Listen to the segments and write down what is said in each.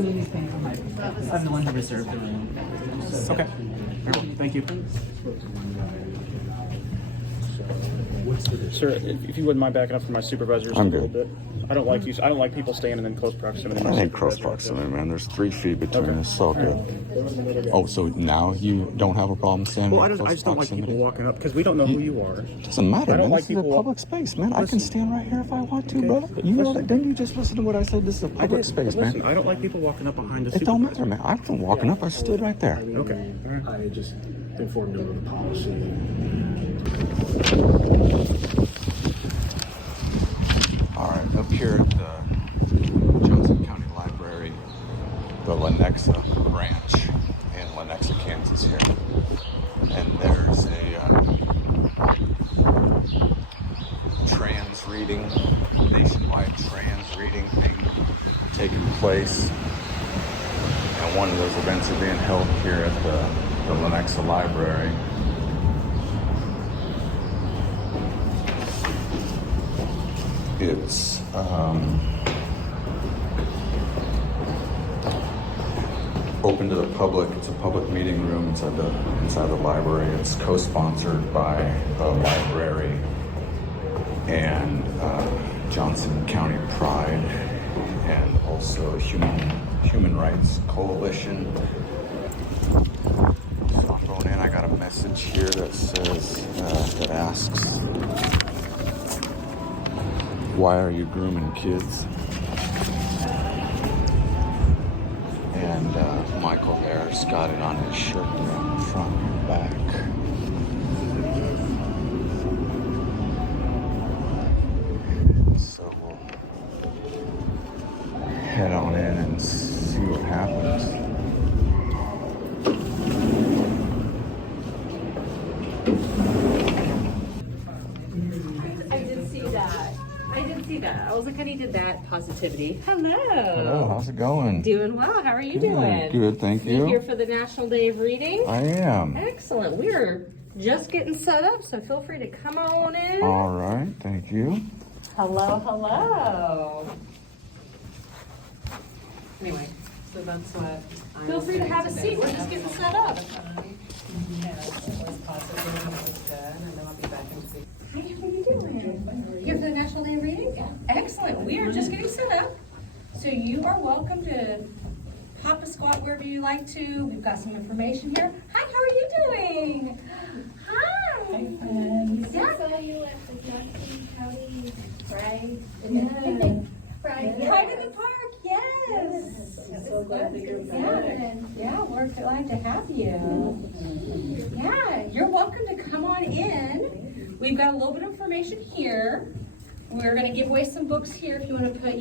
I'm the one who reserved the room. Okay. Thank you. Sir, if you wouldn't mind backing up for my supervisor just a little bit. I don't like people standing in close proximity. I ain't close proximity, man. There's 3 feet between us. It's all good. Oh, so now you don't have a problem standing Well, in I close just don't like proximity? people walking up because we don't know who you are. Doesn't matter, I don't man. like This is a people public space, man. I can Listen. stand right here if I want to, Okay. brother. You know that? Didn't you just listen to what I said? This is a public space, Listen, man. I don't like people walking up behind the It don't supervisor. matter, man. I wasn't walking up. I stood right there. Okay. All right. I just informed him of the policy. All right, up here at the Johnson County Library, the Lenexa branch in Lenexa, Kansas here. And there's a trans reading, nationwide trans reading thing taking place. And one of those events are being held here at the Lenexa Library. It's open to the public. It's a public meeting room inside the library. It's co-sponsored by the library and Johnson County Pride, and also Human Rights Coalition. So I'm going in. I got a message here that says that asks, "Why are you grooming kids?" And Michael Harris got it on his shirt there, front and back. So we'll head on in and see what happens. I did see that. I was like, he did that. Positivity. Hello. Hello, how's it going? Doing well. How are you doing? Good, thank You here you. for the National Day of Reading? I am. Excellent. We're just getting set up, so feel free to come on in. All right, thank you. Hello. Anyway, So that's what. feel free to have a seat. We're just getting set up. Yeah, it was positive, it was good, and then I'll be back in week. Hi, how are you doing? Here for the National Day of Reading? Excellent. We are just getting set up. So you are welcome to hop a squat wherever you like to. We've got some information here. Hi, how are you doing? Hi. I saw you at the Johnson County Pride. Pride in the Park, yes. So glad that you're back. Yeah, we're glad to have you. Yeah, you're welcome to come on in. We've got a little bit of information here. We're gonna give away some books here if you wanna put,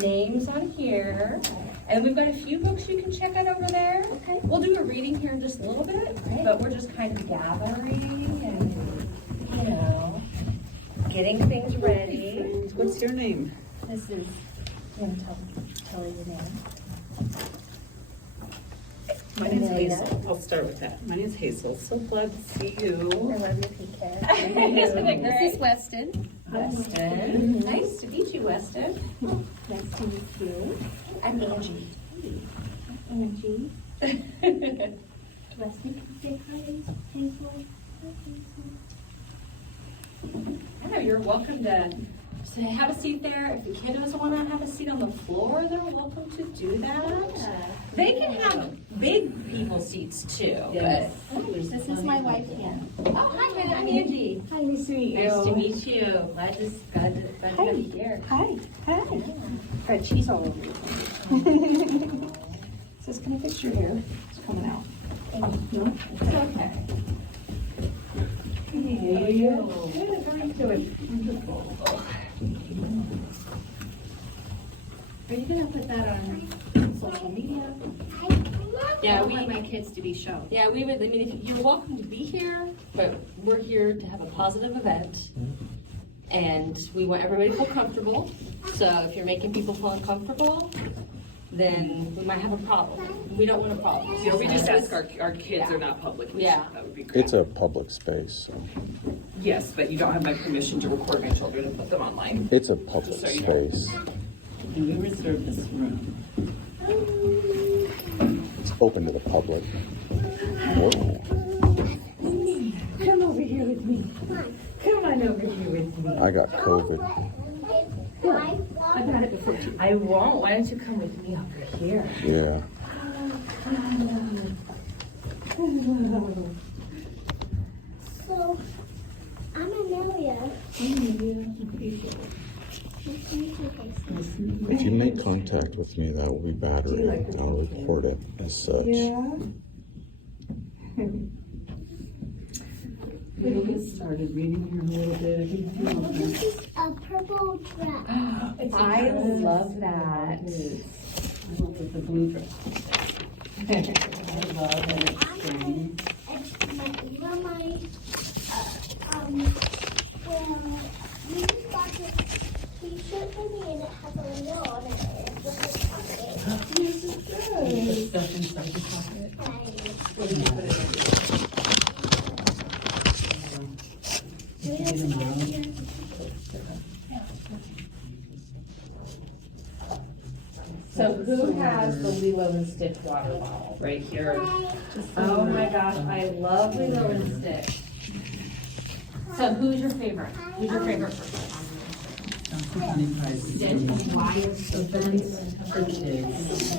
names on here. And we've got a few books you can check out over there. Okay. We'll do a reading here in just a little bit, but we're just kind of gathering and, getting things ready. What's your name? This is, you want to tell you the name? My name's Amelia. Hazel. I'll start with that. My name's Hazel. So glad to see I you. love your PK. Isn't it great? This is Weston. Weston. Nice to meet you, Weston. Nice to meet you. I'm Angie. Angie. Weston, can you say hi, Hazel? Hi, Hazel. Yeah, you're welcome to have a seat there. If the kid doesn't want to have a seat on the floor, they're welcome to do that. They can have big people seats too. Yes. This is my wife, Ann. But, oh, hi, Hannah. I'm Angie. Hi, nice to meet you. Nice to meet you. Glad to have you here. Hi. Got cheese all over you. Says, can I fix your hair? It's coming out. No? It's okay. There you go. Good, very good. Are you gonna put that on social media? Yeah, I want my kids to be shown. Yeah, we would. I mean, you're welcome to be here, but we're here to have a positive event, and we want everybody to feel comfortable. So if you're making people feel uncomfortable, then we might have a problem. We don't want a problem. Yeah, we just ask our kids are not public. Yeah. That would be great. It's a public space, so. Yes, but you don't have my permission to record my children and put them online. It's a public So you know. space. And we reserve this room. It's open to the public. Whoa. Come over here with me. Come on over here with me. I got COVID. I've had it before too. I won't. Why don't you come with me over here? Yeah. So, I'm Amelia. If you make contact with me, that will be battery. I'll report it as such. We started reading here a little bit. This is a purple dress. I love that. I went with the blue dress. I love that it's green. Well, we just got this t-shirt for me and it has a window on it. It's just a pocket. Yes, it does. Put stuff inside the pocket. What did you put it in? So who has the Lilo and Stitch water bottle right here? Oh my gosh, I love Lilo and Stitch. So who's your favorite? Who's your favorite person? Stitch. Why is Stitch for kids?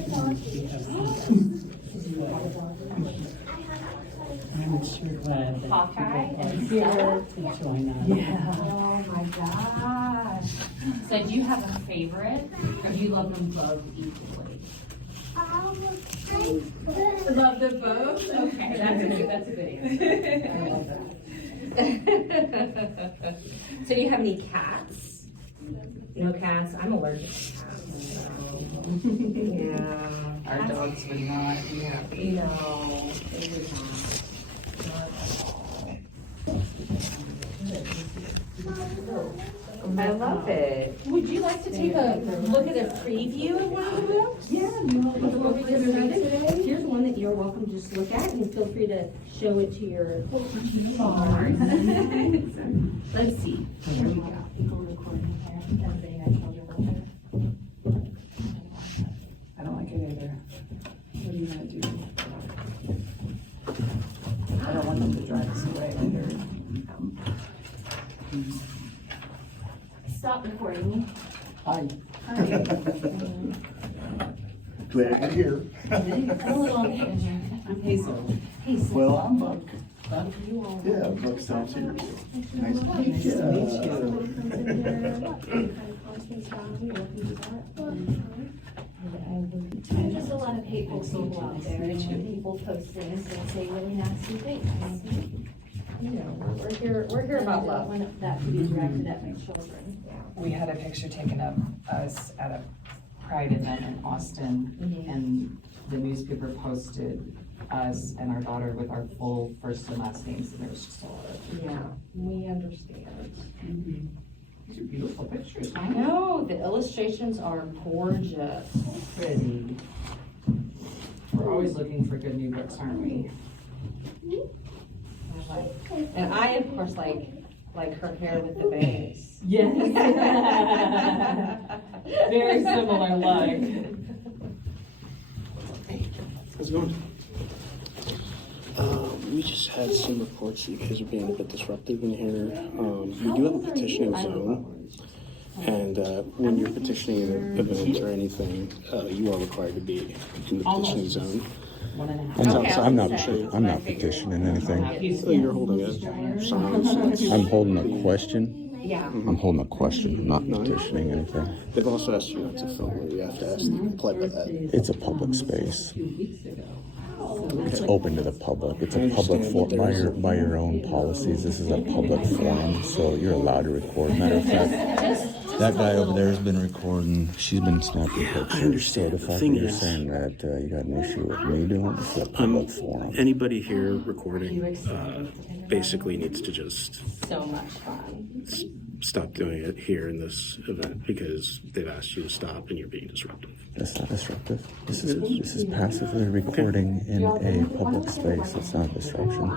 I'm sure glad that Hawkeye people and are here Stella? to join us. Yeah. Oh my gosh. So do you have a favorite, or do you love them both equally? Love them both? Okay, that's a good answer. I love that. So do you have any cats? No cats? I'm allergic to cats. So. Yeah. Our dogs would not be happy. No, they would not. I love it. Would you like to take a look at a preview of one of the books? Yeah, you want to look at it? Here's one that you're welcome to just look at, and feel free to show it to your cars. Let's see. Here we go. I don't like it either. What are you gonna do? I don't want them to drive us away either. Stop recording. Hi. Glad you're here. A little on the edge. I'm Hazel. Well, I'm Buck. Buck, you all. Yeah, Buck's down here. Nice to meet Nice you. to meet you. There's just a lot of hateful people out there, and people post things and say really nasty things. You know, we're here about love. That could be directed at my children. We had a picture taken of us at a Pride event in Austin, and the newspaper posted us and our daughter with our full first and last names, and there was just a lot of. Yeah, we understand. These are beautiful pictures, I know, the illustrations are gorgeous. Pretty. We're always looking for good new books, aren't we? And I, of course, like her hair with the bangs. Yes. Very similar look. How's it going? We just had some reports that you guys are being a bit disruptive in here. We do have a petitioning zone. And when you're petitioning an event or anything, you are required to be in the petitioning zone. 1.5. I'm not petitioning anything. So you're holding a sign. I'm holding a question. Yeah. I'm holding a question, not petitioning anything. They've also asked you not to film it. You have to ask them to play by that. It's a public space. It's open to the public. It's a public forum. By your own policies, this is a public forum, so you're allowed to record. Matter of fact, that guy over there has been recording. She's been snapping pictures. I understand. So the fact thing that you're is- saying that you got an issue with me doing this is a public forum. Anybody here recording basically needs to just So much fun. stop doing it here in this event because they've asked you to stop and you're being disruptive. That's not disruptive. This is passively recording in a public space. It's not disruption.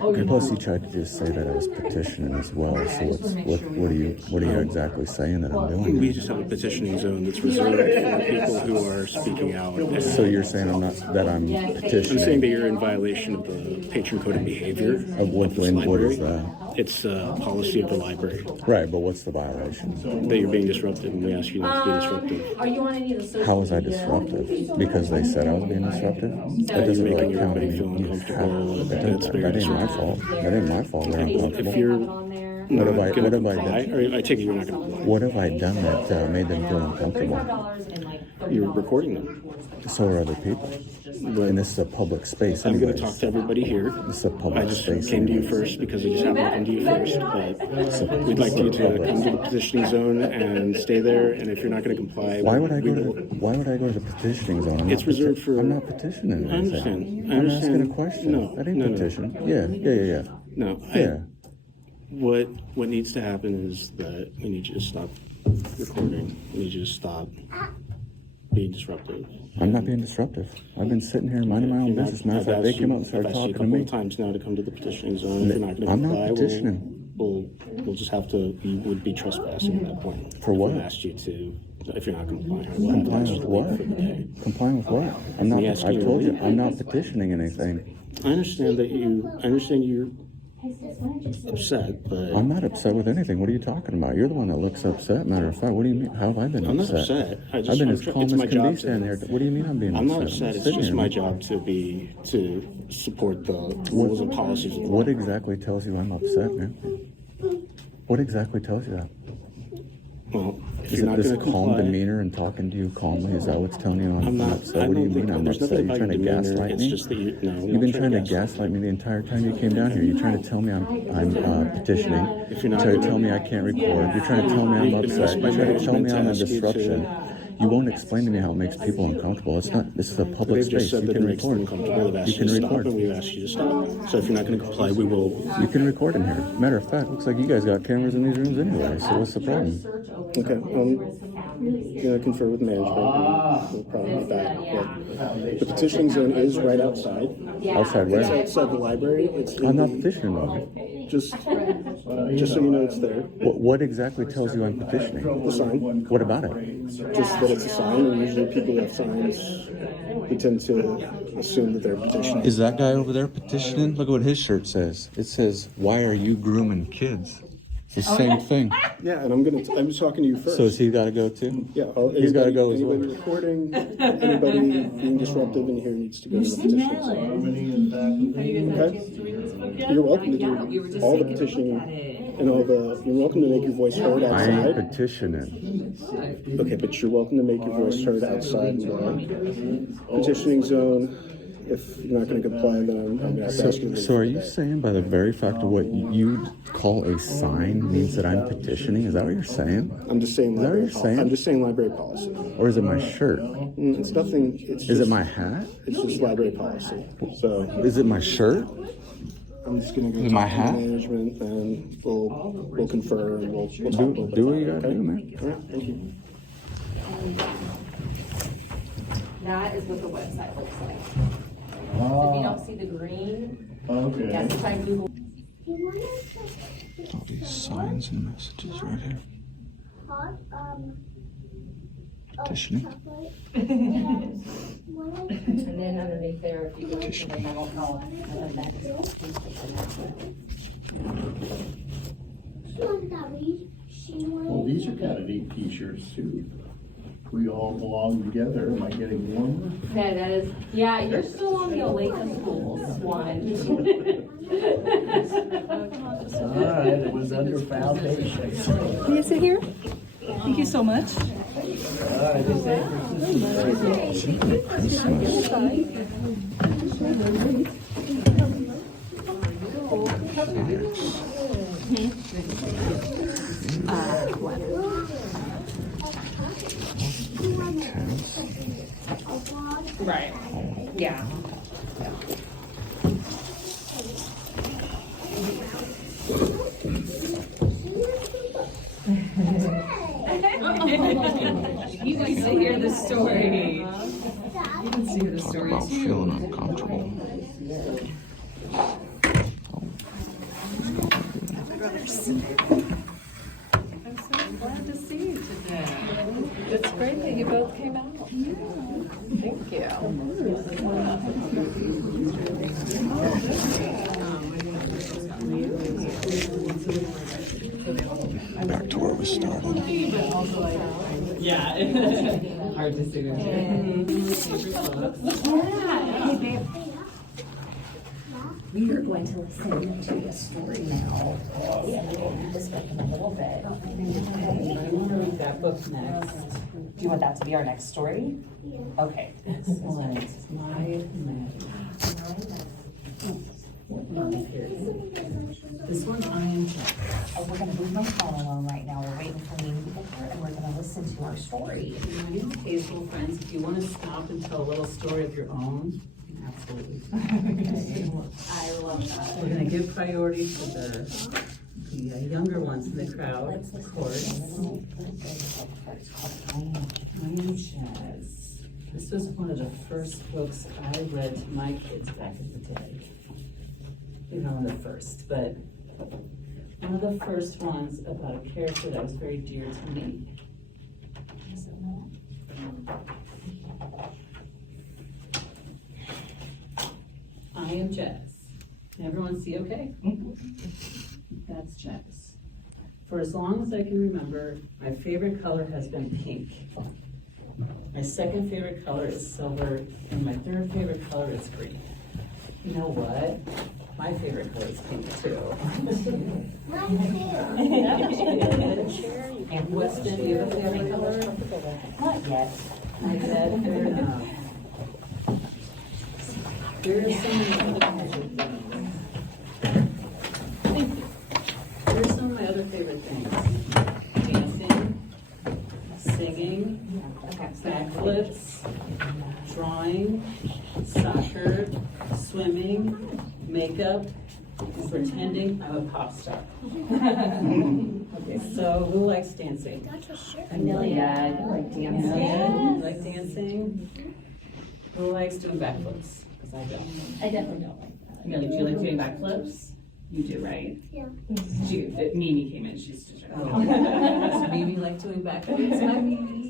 And plus, you tried to just say that I was petitioning as well. So what are you exactly saying that I'm doing? We just have a petitioning zone that's reserved for people who are speaking out. And So you're saying I'm petitioning? I'm saying that you're in violation of the patron code of behavior. Of what this what is library. that? It's a policy of the library Right, but what's the violation? that you're being disruptive, and we ask you not to be disruptive. Are you on any of the social How was I media? disruptive? Because they said I was being disruptive? That doesn't Making really count. everybody feel uncomfortable. That's very That ain't my disruptive. fault. That ain't my fault. They're uncomfortable. If you're On there. not What have I gonna done? comply, or I take it you're not going to comply. What have I done that made them feel uncomfortable? $35 and like You're $30 recording them. So are other people. And this is a public space I'm going anyways. to talk to everybody here. This is a public I just space came to you anyways. first because I just happened to come to you first, but we'd like you to come to the petitioning zone and stay there, and if you're not going to comply, Why would I we go will- to the petitioning zone? It's reserved for- I'm not petitioning I anything. understand. I I'm asking a understand. question. No, That ain't no, no. petition. Yeah. No, Yeah. what needs to happen is that we need you to stop recording. We need you to stop being disruptive. I'm not being disruptive. I've been sitting here minding my own You're not- business. Matter of I've fact, they asked came you- out and started I've asked you talking to a couple me. of times now to come to the petitioning zone. If you're not going to I'm not comply, petitioning. we'll just have to. You would be trespassing at that point. For what? We've asked you to. If you're not complying, we'll have to Complying ask you with to leave what? for the day. Complying with what? I'm not. We asked I've you to told you, leave. I'm not petitioning anything. I understand that you. I understand you're upset, but I'm not upset with anything. What are you talking about? You're the one that looks upset. Matter of fact, what do you mean? How have I been I'm not upset? upset. I just- I've been I'm as try- calm it's as my can job be to- standing there. What do you mean I'm being I'm upset? not upset. It's sitting just here. my job to support the rules and policies of the What law. exactly tells you I'm upset, man? What exactly tells you that? Well, if Is you're it not this going to calm comply, demeanor and talking to you calmly? Is that what's telling you I'm I'm not. upset? I What do you don't mean think I'm there's upset? nothing You're about trying to your demeanor. gaslight It's me? just that you. No, You've been trying to gaslight me the entire time you came down here. You're trying to tell me I'm petitioning. If you're not You're trying to gonna- tell me I can't record. You're trying to tell me I'm You've been upset. asked by You're trying to tell me management I'm a to ask you to- disruption. You won't explain to me how it makes people uncomfortable. It's not. This is a public They've just space. said You that it can makes them record. uncomfortable. They've asked You you can to stop, record. and we've asked you to stop. So if you're not going to comply, we will. You can record in here. Matter of fact, looks like you guys got cameras in these rooms anyway. So what's the problem? Okay. I'm going to confer with management. And we'll probably be back. But the petitioning zone is right outside. Outside It's where? outside the library. It's in I'm not the- petitioning about it. Just so you know, it's there. What exactly tells you I'm petitioning? The sign. What about it? Just that it's a sign, and usually people who have signs, we tend to assume that they're petitioning. Is that guy over there petitioning? Look at what his shirt says. It says, "Why are you grooming kids?" It's the same thing. Yeah, and I'm just talking to you first. So has he got to go too? Yeah, He's gotta go as well. Anybody recording, anybody being disruptive in here needs to go to the petition zone. Okay? You're welcome to do all the petitioning and you're welcome to make your voice heard I ain't outside. petitioning. Okay, but you're welcome to make your voice heard outside the petitioning zone. If you're not going to comply, then I'm going to have to ask you to leave. So are you saying by the very fact of what you call a sign means that I'm petitioning? Is that what you're saying? I'm just saying Is that what library you're saying? I'm just saying library policy. Or is it my shirt? It's nothing. It's Is just, it my hat? It's just library policy. So Is it my shirt? I'm just gonna go Is my talk to hat? management and we'll confer and we'll talk a little bit. Do what you about gotta it, do, man. All right, thank you. That is what the website looks like. If you don't see the green, yes, if I Google. All these signs and messages right here. Petitioning. And then underneath there, if you go to the memo column, and then Well, these are kind of neat t-shirts too. We all belong together. Am I getting warmer? Okay, that is, yeah, you're still on the Olathe schools one. All right, it was under foundation. Can you sit here? Thank you so much. Right, yeah. He likes to hear the story. You can see the story About too. feeling uncomfortable. I'm so glad to see you today. It's great that you both came out. Thank you. Back to where we started. Yeah. Hard to see. We are going to listen to the story now. Yeah, just a little bit. I'm gonna read that book next. Do you want that to be our next story? Okay. This is my This one I am Jack. We're gonna move my phone along right now. We're waiting for me to get here and we're gonna listen to our story. My name is Hazel, friends. If you want to stop and tell a little story of your own, absolutely. I love that. We're gonna give priority to the younger ones in the crowd, of course. My name is Chaz. This was one of the first books I read to my kids back in the day. Maybe not one of the first, but one of the first ones about a character that was very dear to me. I am Jess. Can everyone see okay? That's Jess. For as long as I can remember, my favorite color has been pink. My second favorite color is silver, and my third favorite color is green. You know what? My favorite color is pink too. And what's been your favorite color? Not yet. Not yet, fair enough. There are some of my other favorite things. Thank you. Here are some of my other favorite things. Dancing, singing, backflips, drawing, soccer, swimming, makeup, and pretending I'm a pop star. Okay, so who likes dancing? Amelia, you like dancing? Amelia, you like dancing? Who likes doing backflips? Because I don't. I definitely don't like that. Amelia, do you like doing backflips? You do, right? Yeah. Mimi came in, she's just. Does Mimi like doing backflips? Hi, Mimi.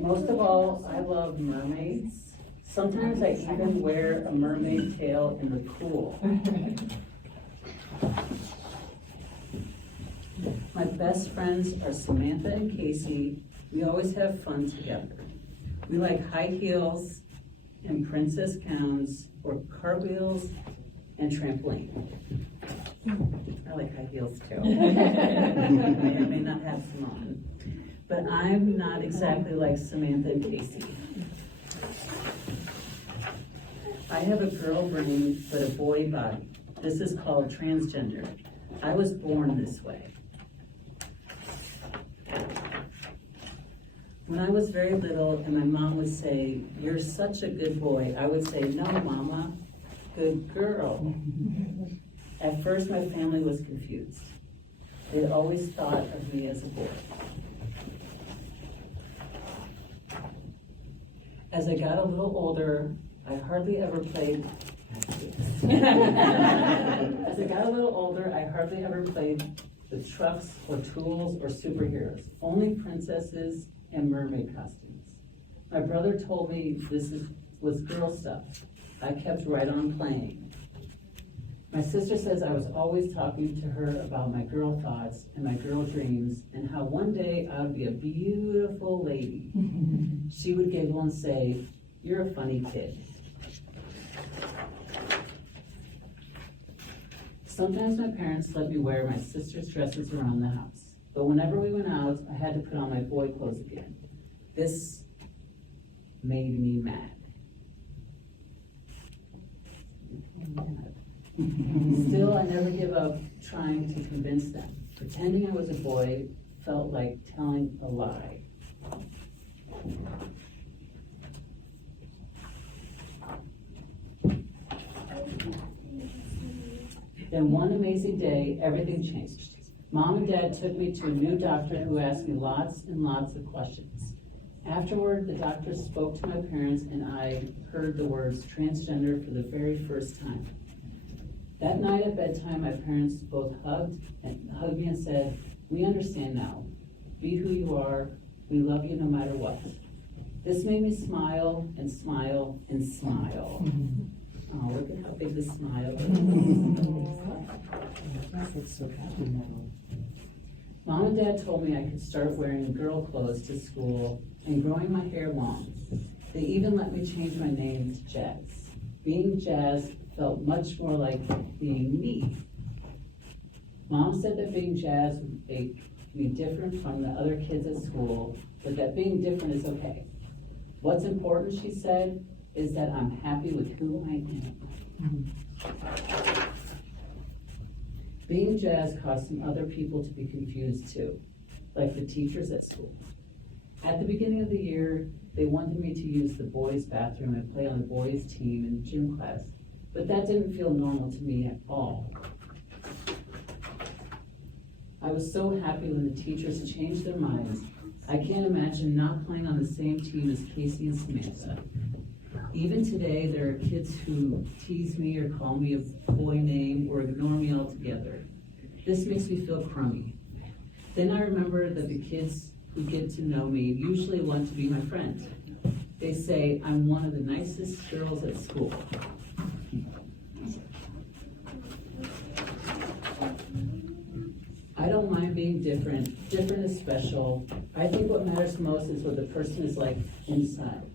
Most of all, I love mermaids. Sometimes I even wear a mermaid tail in the pool. My best friends are Samantha and Casey. We always have fun together. We like high heels and princess gowns or cartwheels and trampoline. I like high heels too. I may not have some on, but I'm not exactly like Samantha and Casey. I have a girl brain but a boy body. This is called transgender. I was born this way. When I was very little and my mom would say, "You're such a good boy," I would say, "No, Mama, good girl." At first, my family was confused. They always thought of me as a boy. As I got a little older, I hardly ever played. As I got a little older, I hardly ever played with trucks or tools or superheroes, only princesses and mermaid costumes. My brother told me this was girl stuff. I kept right on playing. My sister says I was always talking to her about my girl thoughts and my girl dreams and how one day I would be a beautiful lady. She would giggle and say, "You're a funny kid." Sometimes my parents let me wear my sister's dresses around the house. But whenever we went out, I had to put on my boy clothes again. This made me mad. Still, I never give up trying to convince them. Pretending I was a boy felt like telling a lie. Then one amazing day, everything changed. Mom and Dad took me to a new doctor who asked me lots and lots of questions. Afterward, the doctor spoke to my parents and I heard the words transgender for the very first time. That night at bedtime, my parents both hugged me and said, "We understand now. Be who you are. We love you no matter what." This made me smile and smile and smile. Oh, look at how big the smile is. Mom and Dad told me I could start wearing girl clothes to school and growing my hair long. They even let me change my name to Jazz. Being Jazz felt much more like being me. Mom said that being Jazz would make me different from the other kids at school, but that being different is okay. What's important, she said, is that I'm happy with who I am. Being Jazz caused some other people to be confused too, like the teachers at school. At the beginning of the year, they wanted me to use the boys' bathroom and play on the boys' team in gym class, but that didn't feel normal to me at all. I was so happy when the teachers changed their minds. I can't imagine not playing on the same team as Casey and Samantha. Even today, there are kids who tease me or call me a boy name or ignore me altogether. This makes me feel crummy. Then I remember that the kids who get to know me usually want to be my friend. They say I'm one of the nicest girls at school. I don't mind being different. Different is special. I think what matters most is what the person is like inside.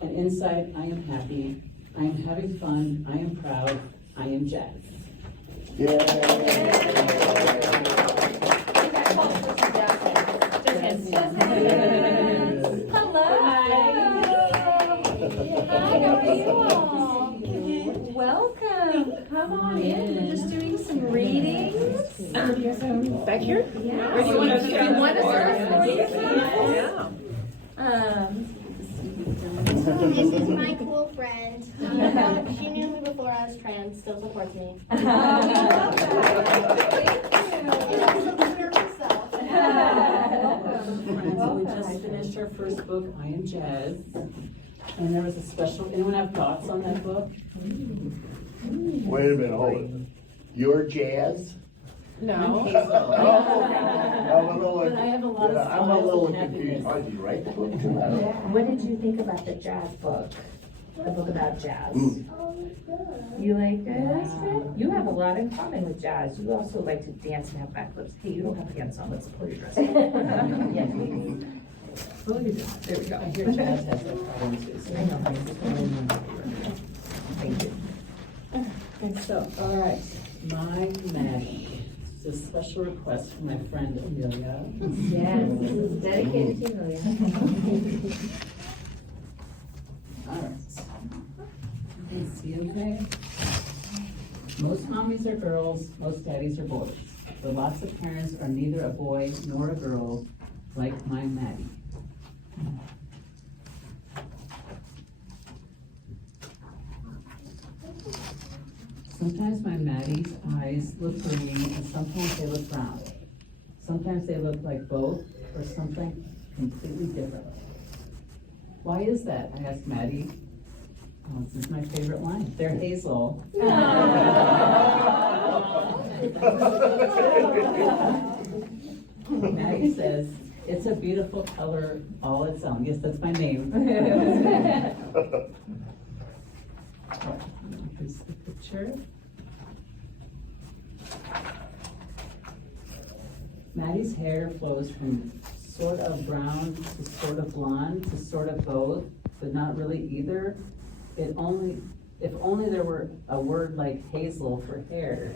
And inside, I am happy, I am having fun, I am proud, I am Jazz. Hello. Hi, how are you all? Welcome. Come on in. We're just doing some readings. Back here? Yeah. Or do you want to- You want to start? Yeah. This is my cool friend. She knew me before I was trans, still supports me. Friends, we just finished our first book, I Am Jazz. And there was a special, anyone have thoughts on that book? Wait a minute, hold it. You're Jazz? No. I'm a little, But I have a lot of I'm a little smiles and confused. happiness. Why did you write the book? What did you think about the jazz book? The book about jazz? You liked it? You have a lot in common with jazz. You also like to dance and have backflips. Hey, you don't have pants on, let's pull your dress up. Yes. Oh, you do. There we go. I hear Jazz has that problem too. So I know. Thank you. So, all right, my Maddie. It's a special request from my friend Amelia. Yes, this is dedicated to Amelia. All right. You can see, okay? Most mommies are girls, most daddies are boys. But lots of parents are neither a boy nor a girl, like my Maddie. Sometimes my Maddie's eyes look green and sometimes they look brown. Sometimes they look like both or something completely different. Why is that? I asked Maddie. Oh, this is my favorite line. They're hazel. Maddie says, it's a beautiful color all its own. Yes, that's my name. Here's the picture. Maddie's hair flows from sort of brown to sort of blonde to sort of both, but not really either. If only there were a word like hazel for hair.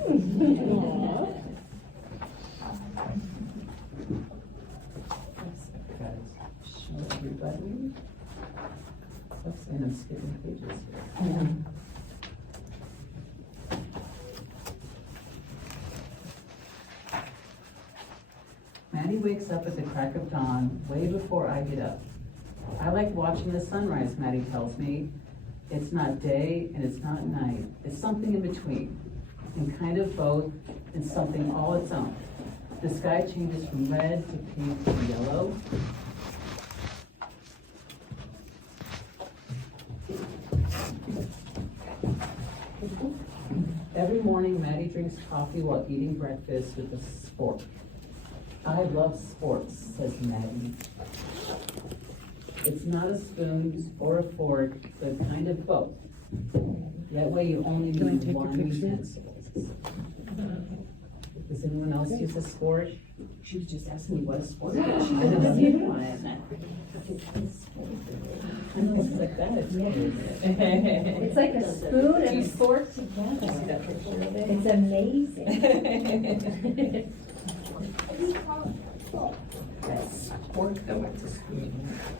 Show everybody. Oops, and I'm skipping pages here. Maddie wakes up at the crack of dawn, way before I get up. I like watching the sunrise, Maddie tells me. It's not day and it's not night. It's something in between, and kind of both, and something all its own. The sky changes from red to pink to yellow. Every morning, Maddie drinks coffee while eating breakfast with a spork. I love sporks, says Maddie. It's not a spoon or a fork, but kind of both. That way you only need one utensil. Does anyone else use a sport? She was just asking me what a sport is. She didn't see one. It's like that. It's like a spoon and a fork together. It's amazing.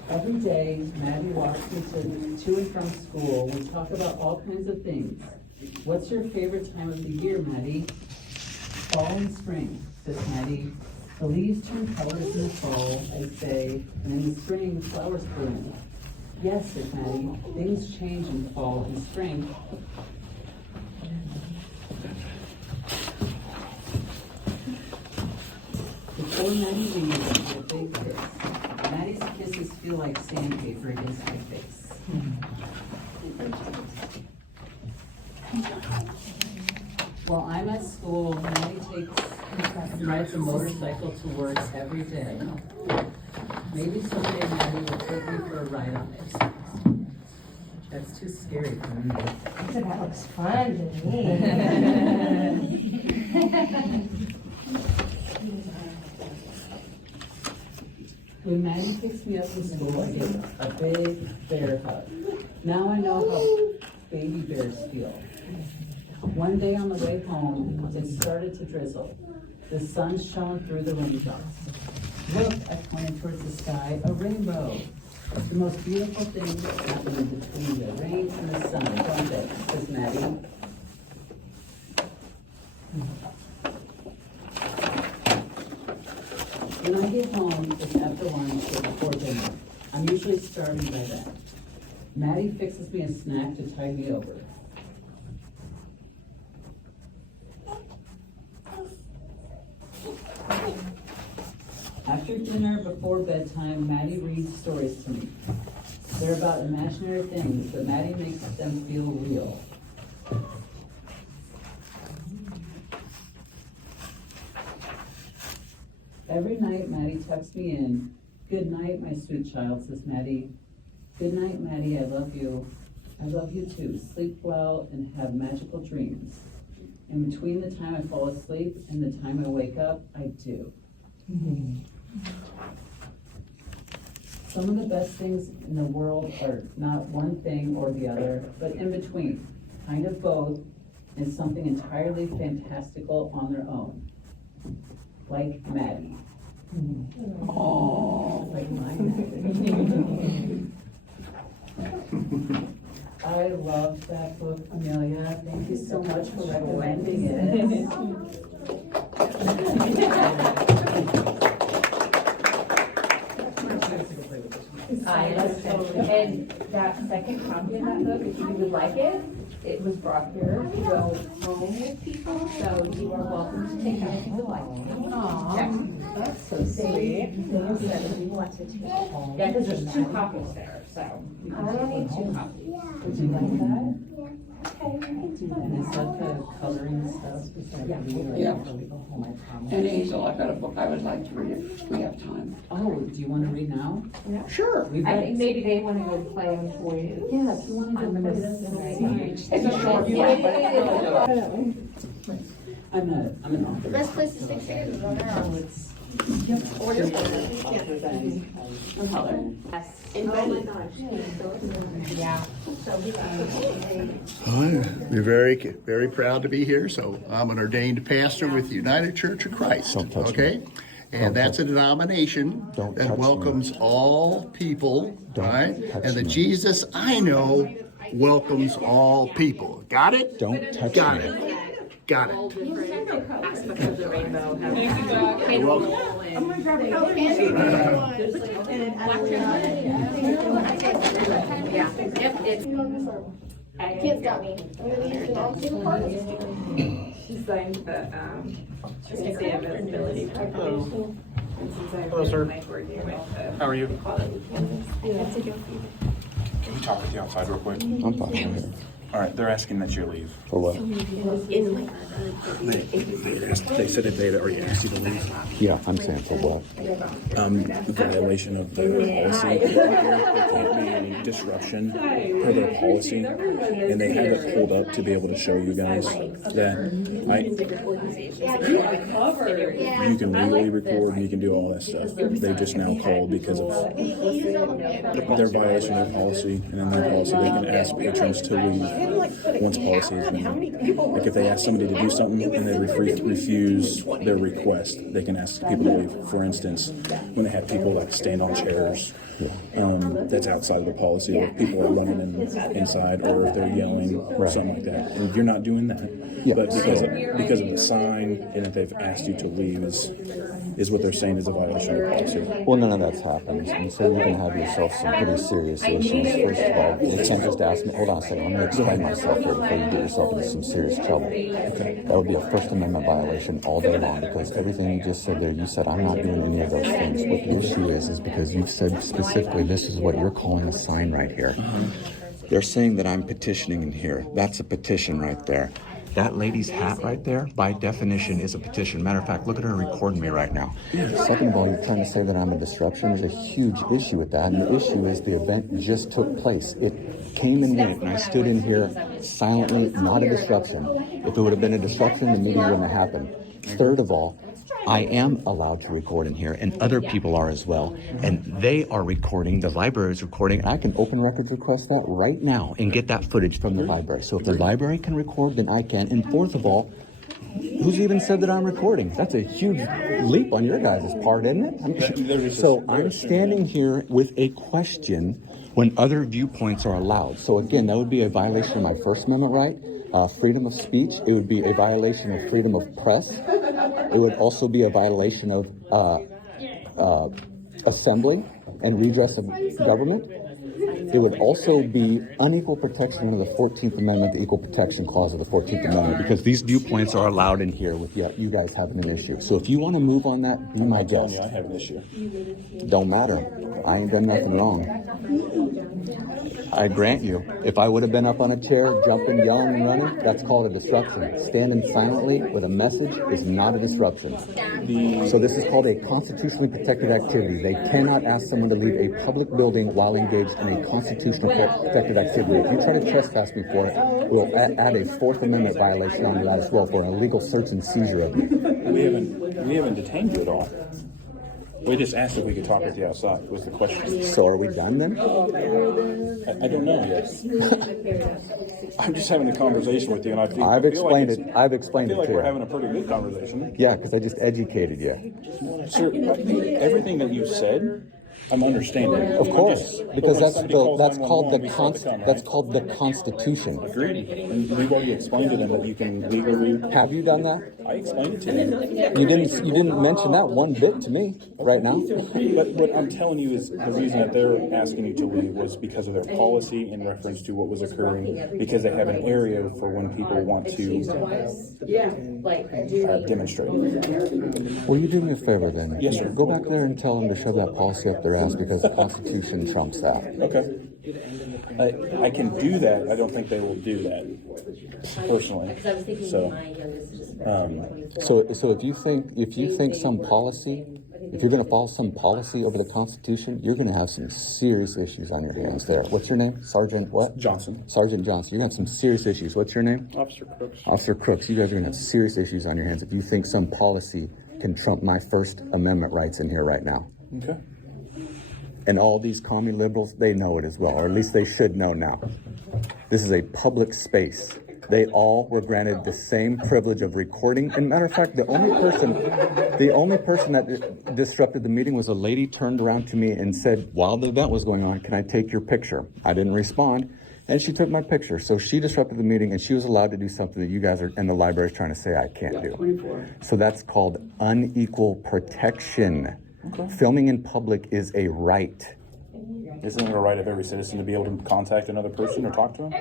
Every day, Maddie walks me to and from school. We talk about all kinds of things. What's your favorite time of the year, Maddie? Fall and spring, says Maddie. The leaves turn colors in the fall, I say, and in the spring, flowers bloom. Yes, says Maddie, things change in fall and spring. Before Maddie leaves, I get a big kiss. Maddie's kisses feel like sandpaper against my face. While I'm at school, Maddie rides a motorcycle to work every day. Maybe someday Maddie will take me for a ride on it. That's too scary for me. That looks fun to me. When Maddie picks me up from school, I get a big bear hug. Now I know how baby bears feel. One day on the way home, it started to drizzle. The sun shone through the raindrops. Look, I pointed towards the sky, a rainbow. The most beautiful thing happened between the rain and the sun, don't they, says Maddie. When I get home, it's after lunch or before dinner. I'm usually starving by then. Maddie fixes me a snack to tide me over. After dinner, before bedtime, Maddie reads stories to me. They're about imaginary things, but Maddie makes them feel real. Every night, Maddie tucks me in. Good night, my sweet child, says Maddie. Good night, Maddie, I love you. I love you too. Sleep well and have magical dreams. In between the time I fall asleep and the time I wake up, I do. Some of the best things in the world are not one thing or the other, but in between, kind of both, and something entirely fantastical on their own. Like Maddie. Oh, like my Maddie. I love that book, Amelia. Thank you so much for recommending it. And that second copy of that book, if you would like it, it was brought here to go home with people, so you are welcome to take it if you would like. Aww, that's so sweet. They said if you want to take it home. Yeah, because there's 2 copies there, so. I don't need 2 copies. Would you like that? Okay, we can do that. And is that the coloring stuff? Yeah. Oh, I promise. And Angel, I've got a book I would like to read if we have time. Oh, do you want to read now? Yeah. Sure. We've I got- think maybe they want to go play them for you. Yeah, if you want to I'm go gonna play this. It's a short one, but I'm an author. The best place to stick figures is on our own. Or your phone. Yes. Oh my gosh. Yeah. We're very, very proud to be here. So I'm an ordained pastor with United Church of Christ. Don't touch Okay? And that's a denomination Don't touch that me. welcomes all people, Don't right? touch And the me. Jesus I know welcomes all people. Got it? Don't touch Got me. it. Got it. Aspects of the rainbow have You're welcome. Yeah, yep, it's. You can't stop me. I'm gonna use an on-student card. She signed the, Tuesday availability. Hello. And since I'm Hello, sir. like working with the How are you? quality canvas, that's a go. Can we talk with you outside real quick? I'm fine with it. All right, they're asking that you leave. For what? They said that they had already asked you to leave. Yeah, I'm saying for what? Violation of their policy. There can't be any disruption per their policy, and they have it pulled up to be able to show you guys that you can legally record and you can do all that stuff. They just now called because of their violation of their policy, and in their policy they can ask patrons to leave once policy has been made. Like if they ask somebody to do something and they refuse their request, they can ask people to leave. For instance, when they have people like stand on chairs, that's outside of the policy. Or if people are running inside, or if they're yelling, or something like that. And you're not doing that. Yeah. But because of the sign and that they've asked you to leave is what they're saying is a violation of policy. Well, none of that's happened. And so you're going to have yourself some pretty serious issues. First of all, you can't just ask me, hold on a second, I'm going to explain myself here before you get yourself into some serious trouble. Okay. That would be a First Amendment violation all day long, because everything you just said there, you said, I'm not doing any of those things. What the issue is because you've said specifically, this is what you're calling a sign right here. They're saying that I'm petitioning in here. That's a petition right there. That lady's hat right there, by definition, is a petition. Matter of fact, look at her recording me right now. Second of all, you're trying to say that I'm a disruption. There's a huge issue with that. And the issue is the event just took place. It came and went, and I stood in here silently, not a disruption. If it would have been a disruption, the meeting wouldn't have happened. Third of all, I am allowed to record in here, and other people are as well. And they are recording, the library is recording. I can open records request that right now and get that footage from the library. So if the library can record, then I can. And fourth of all, who's even said that I'm recording? That's a huge leap on your guys' part, isn't it? So I'm standing here with a question when other viewpoints are allowed. So again, that would be a violation of my First Amendment right. Freedom of speech. It would be a violation of freedom of press. It would also be a violation of assembly and redress of government. It would also be unequal protection under the 14th Amendment, the Equal Protection Clause of the 14th Amendment, because these viewpoints are allowed in here with you guys having an issue. So if you want to move on that, be my guest. I have an issue. Don't matter. I ain't done nothing wrong. I grant you, if I would have been up on a chair, jumping, yelling, and running, that's called a disruption. Standing silently with a message is not a disruption. So this is called a constitutionally protected activity. They cannot ask someone to leave a public building while engaged in a constitutionally protected activity. If you try to trespass me for it, we'll add a Fourth Amendment violation on that as well for an illegal search and seizure of you. We haven't detained you at all. We just asked if we could talk with you outside, was the question. So are we done then? I don't know yet. I'm just having a conversation with you, and I've explained it to like we're you. having a pretty good conversation. Yeah, because I just educated you. Sir, everything that you said, I'm understanding. Of course, because that's called the that's called the Constitution. Agreed. And we've already explained to them that you can legally. Have you done that? I explained it to them. You didn't mention that one bit to me right now. But what I'm telling you is the reason that they're asking you to leave was because of their policy in reference to what was occurring, because they have an area for when people want to demonstrate. Will you do me a favor then? Yes, sir. Go back there and tell them to shove that policy up their ass because the Constitution trumps that. Okay. I can do that. I don't think they will do that personally. So if you think some policy, if you're going to follow some policy over the Constitution, you're going to have some serious issues on your hands there. What's your name? Sergeant what? Johnson. Sergeant Johnson. You're going to have some serious issues. What's your name? Officer Crooks. Officer Crooks. You guys are going to have serious issues on your hands if you think some policy can trump my First Amendment rights in here right now. Okay. And all these commie liberals, they know it as well, or at least they should know now. This is a public space. They all were granted the same privilege of recording. And matter of fact, the only person that disrupted the meeting was a lady turned around to me and said, while the event was going on, can I take your picture? I didn't respond. And she took my picture. So she disrupted the meeting, and she was allowed to do something that you guys are in the library is trying to say I can't do. So that's called unequal protection. Okay. Filming in public is a right. Isn't it a right of every citizen to be able to contact another person or talk to them?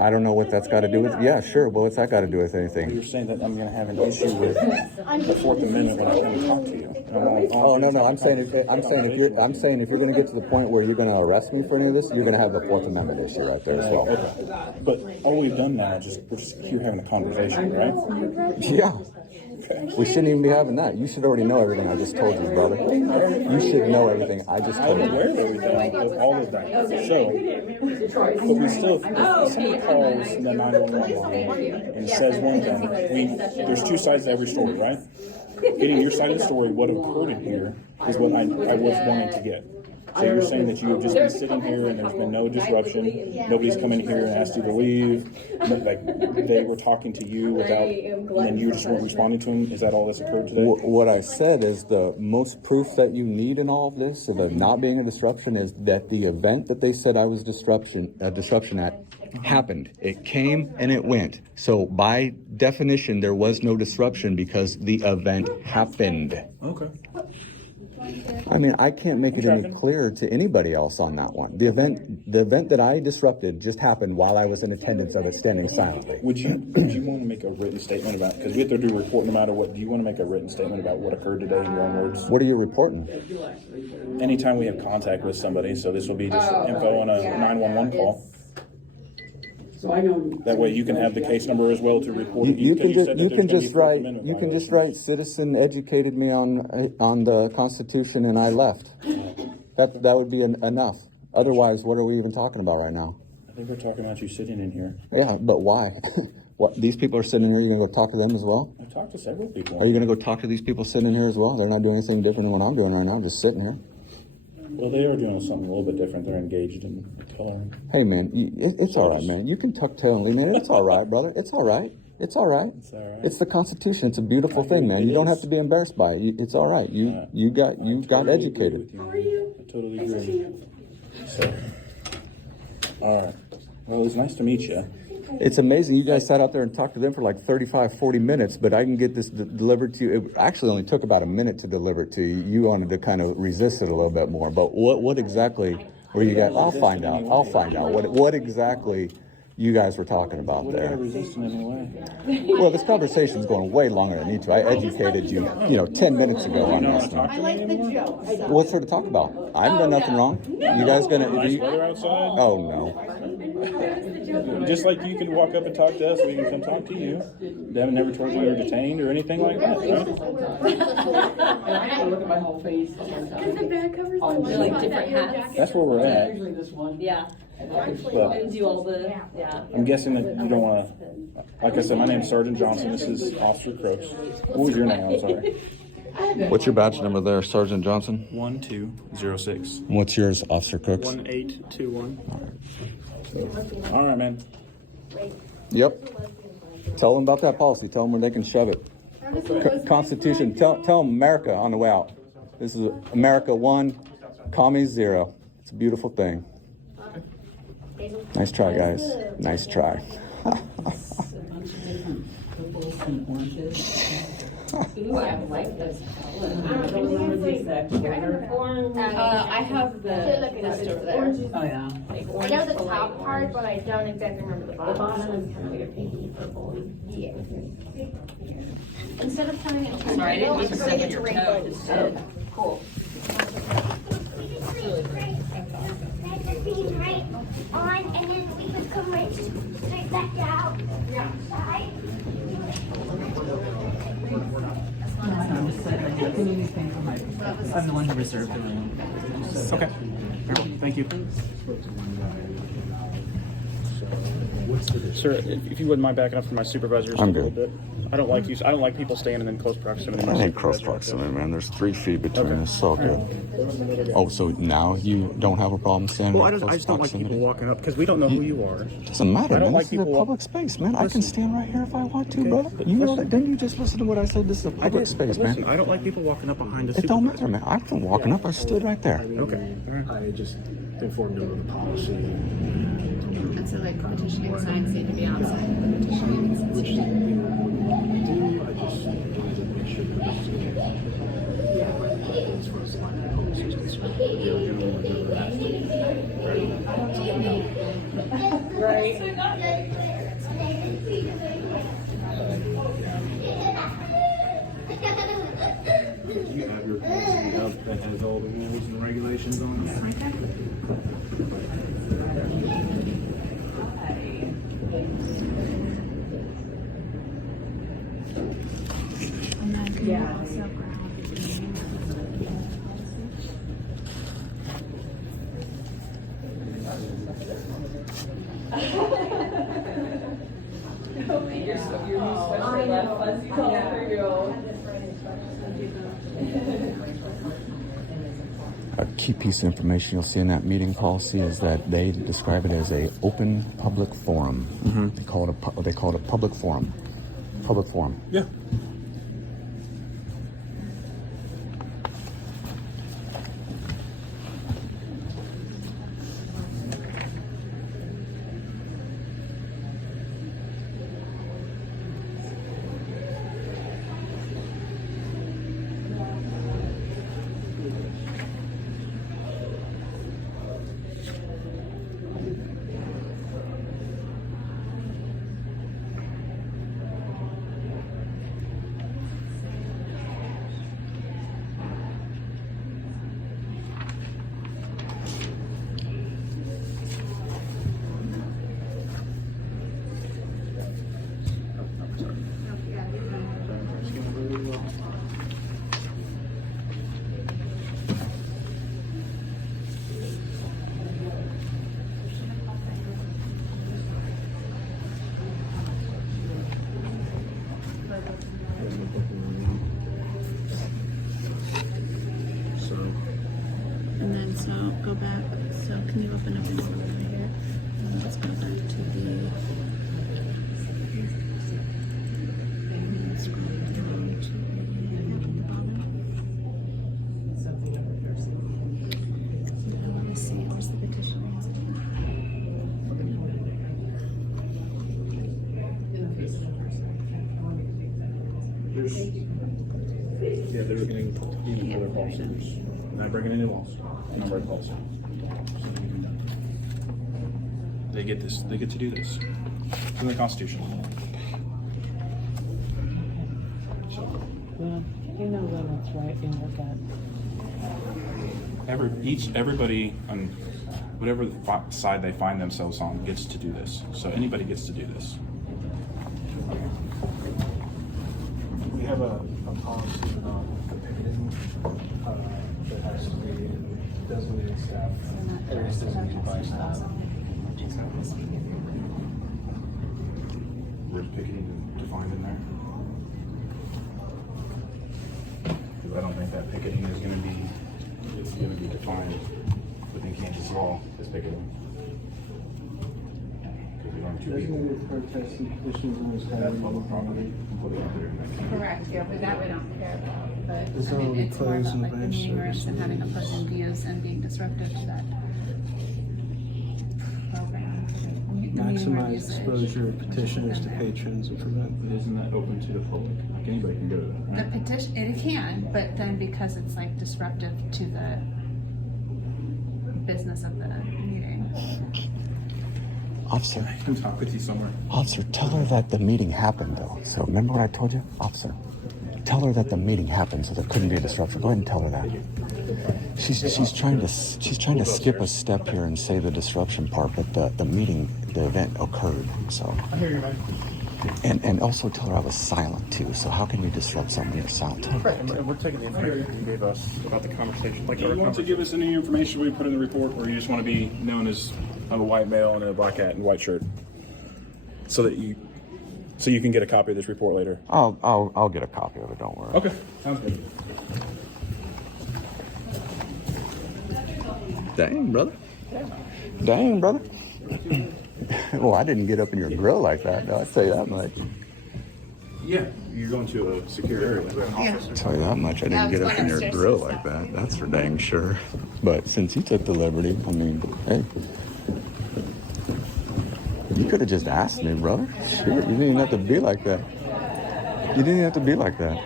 I don't know what that's got to do with. Yeah, sure. Well, what's that got to do with You're anything? saying that I'm going to have an issue with the Fourth Amendment when I come and talk to you. Oh no, I'm saying if you're going to get to the point where you're going to arrest me for any of this, you're going to have the Fourth Amendment issue right there as well. Okay. But all we've done now is we're just here having a conversation, right? Yeah. We shouldn't even be having that. You should already know everything I just told you, brother. You should know everything I just told I'm aware of you. everything, of all of that. So, but we still, if somebody calls the 911 line and says one thing, there's two sides to every story, right? Getting your side of the story, what occurred in here, is what I was wanting to get. So you're saying that you have just been sitting here and there's been no disruption, nobody's come in here and asked you to leave, like they were talking to you without, and then you just weren't responding to them? Is that all that's occurred today? What I said is the most proof that you need in all of this of it not being a disruption is that the event that they said I was disruption at happened. It came and it went. So by definition, there was no disruption because the event happened. Okay. I mean, I can't make it any clearer to anybody else on that one. The event that I disrupted just happened while I was in attendance of it, standing silently. Would you want to make a written statement about, because we have to do a report no matter what, do you want to make a written statement about what occurred today in your own words? What are you reporting? Anytime we have contact with somebody, so this will be just info on a 911 call. So I know. That way you can have the case number as well to report. You can just write citizen educated me on the Constitution and I left. That would be enough. Otherwise, what are we even talking about right now? I think we're talking about you sitting in here. Yeah, but why? What, these people are sitting here, you're gonna go talk to them as well? I've talked to several people. Are you gonna go talk to these people sitting in here as well? They're not doing anything different than what I'm doing right now, just sitting here. Well, they are doing something a little bit different. They're engaged in coloring. Hey man, it's all right, man. You can tuck tail and lean in. It's all right, brother. It's all right. It's all right. It's all right. It's the Constitution. It's a beautiful thing, man. You don't have to be embarrassed by it. It's all right. You got educated. How are you? I totally agree. So, all right. Well, it was nice to meet you. It's amazing. You guys sat out there and talked to them for like 35, 40 minutes, but I can get this delivered to you. It actually only took about a minute to deliver it to you. You wanted to kind of resist it a little bit more. But what exactly were you guys? I'll find out. What exactly you guys were talking about there. Well, this conversation's going way longer than I need to. I educated you, 10 minutes ago on this one. I like the joke. What's there to talk about? I haven't done nothing wrong. You guys gonna? Nice weather outside. Oh no. Just like you can walk up and talk to us, we can come talk to you. They haven't never told you you were detained or anything like that, right? I look at my whole face. They're like different hats. That's where we're at. Usually this one. Yeah. But And do all the, yeah. I'm guessing that you don't want to. Like I said, my name's Sergeant Johnson. This is Officer Crooks. What was your name? I'm sorry. What's your badge number there, Sergeant Johnson? 1206. What's yours, Officer Crooks? 1821. All right, man. Yep. Tell them about that policy. Tell them where they can shove it. Constitution. Tell them America on the way out. This is America 1, commies 0. It's a beautiful thing. Nice try, guys. Nice try. Ooh, I like those colors. I have the list over there. Oh, yeah. I know the top part, but I don't exactly remember the bottom. The bottom is kind of like a pinky purple. Yeah. Instead of turning it into Sorry, I didn't mean to it's step on your rainbow toes. instead. Cool. Right on, and then we would come right straight back out. Right? I'm the one who reserved the room. Okay. Thank you. Sir, if you wouldn't mind backing up from my supervisor just I'm a little good. bit. I don't like people standing in close proximity. I ain't close proximity, man. There's 3 feet between us. It's all good. Oh, so now you don't have a problem standing Well, in I close just don't like proximity? people walking up because we don't know who you are. Doesn't matter, I don't man. like This is a people public space, man. I can stand right here if I want to, brother. but You know listen- that? Didn't you just listen to what I said? This is a public space, Listen, man. I don't like people walking up behind us. It don't matter, man. I wasn't walking up. I stood right there. Okay. I just informed them of the policy. And so like petitioning signs need to be outside of the petitioning. Which we would do, I just wanted to make sure that this is as far as the policy is concerned. Right. You have your policy up that has all the rules and regulations on it. Yeah. A key piece of information you'll see in that meeting policy is that they describe it as a open public forum. They call it a public forum. Public forum. Yeah. And then so go back. So can you open up this one over here? And let's go back to the. And scroll down to the bottom. Now let me see. Where's the petition? Yeah, they're getting even for their policies. Not bringing any laws. Number of policy. They get this. They get to do this. It's in the Constitution. Well, you know when it's right and look at. Everybody on whatever side they find themselves on gets to do this. So anybody gets to do this. We have a policy on picketing that has to be designated staff. Or is designated by staff. Where's picketing defined in there? Because I don't think that picketing is going to be defined within Kansas law as picketing. Because we learned two people. Designated protests and petitions on this kind of public property. Correct, yeah, but that we don't care about, but It's I mean, only it's more about closed like the and meeting advanced rooms and having service. opposing views and being disruptive to that program. Meeting room Maximize usage. exposure of petitioners to patrons and prevent. Isn't that open to the public? Like anybody can go to that, The right? petition, it can, but then because it's like disruptive to the business of the meeting. Officer. I can talk with you somewhere. Officer, tell her that the meeting happened, though. So remember what I told you? Officer, tell her that the meeting happened, so there couldn't be a disruption. Go ahead and tell her that. She's trying to skip a step here and say the disruption part, but the event occurred. So. I hear you, man. And also tell her I was silent too. So how can you disrupt something you're silent? Tell her that. And we're taking the information you gave us about the conversation. Like Do you want to give us any information we put in the report, or you just want to be known as I'm a white male in a black hat and white shirt, so you can get a copy of this report later? I'll get a copy of it. Don't worry. Okay, sounds good. Dang, brother. Dang, brother. Well, I didn't get up in your grill like that. No, I'll tell you that much. Yeah, you're going to a secure area. Yeah. I'll tell you that much. I didn't get up in your grill like that. That's for dang sure. But since you took the liberty, I mean, hey. You could have just asked me, brother. Shit, you didn't even have to be like that. You didn't even have to be like that.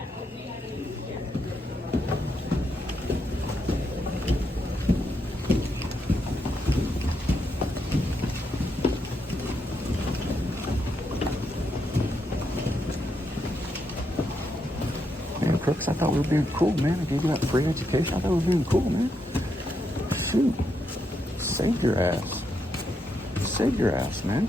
thought we were being cool, man. I gave you that free education. I thought we were being cool, man. Shoot. Save your ass. Save your ass, man.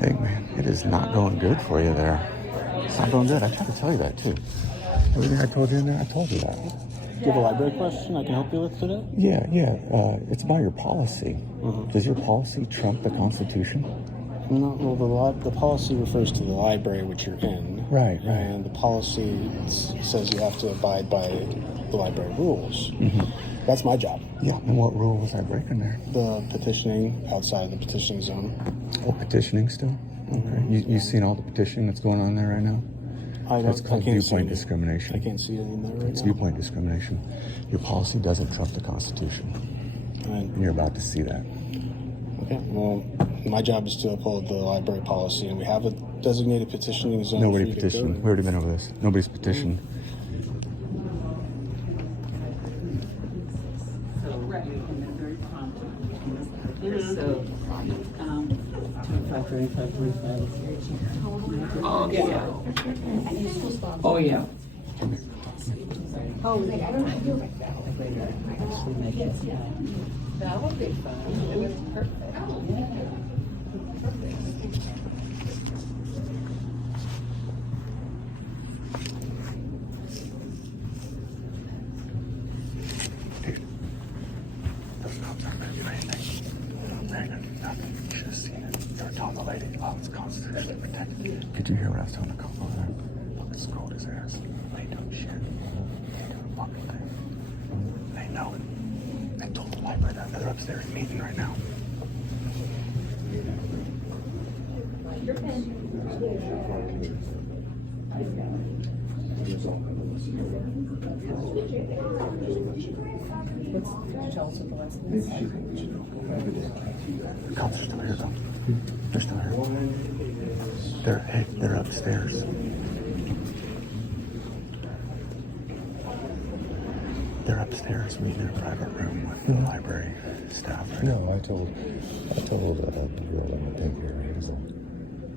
Dang, man, it is not going good for you there. It's not going good. I tried to tell you that too. Everything I told you in there, I told you that. Do you have a library question I can help you with today? Yeah. It's about your policy. Does your policy trump the Constitution? No, well, the policy refers to the library which you're in. Right. And the policy says you have to abide by the library rules. That's my job. Yeah, and what rule was I breaking there? The petitioning outside the petitioning zone. Oh, petitioning still? Okay. You seen all the petitioning that's going on there right now? It's called viewpoint discrimination. I can't see any there right It's now. viewpoint discrimination. Your policy doesn't trump the Constitution. And you're about to see that. Okay, well, my job is to uphold the library policy, and we have a designated petitioning zone. Nobody for you to go petitioned. to. We already been over this. Nobody's petitioned. So, right, you've been very prompt. So, 25, 45. Oh, yeah. Oh, yeah. Oh, like, I don't feel like that. That would be fun. It was perfect. Those cops aren't going to do anything. They're going to do nothing. You should have seen it. They were telling the lady, oh, it's constitutionally protected. Did you hear what I was telling the cop over there? Fucking scold his ass. They ain't doing shit. They ain't doing a fucking thing. They know it. They told the library that they're upstairs meeting right now. The cops are still here though. They're still here. They're upstairs. They're upstairs meeting in a private room with the library staff. Right No, I told the girl in the pink earrings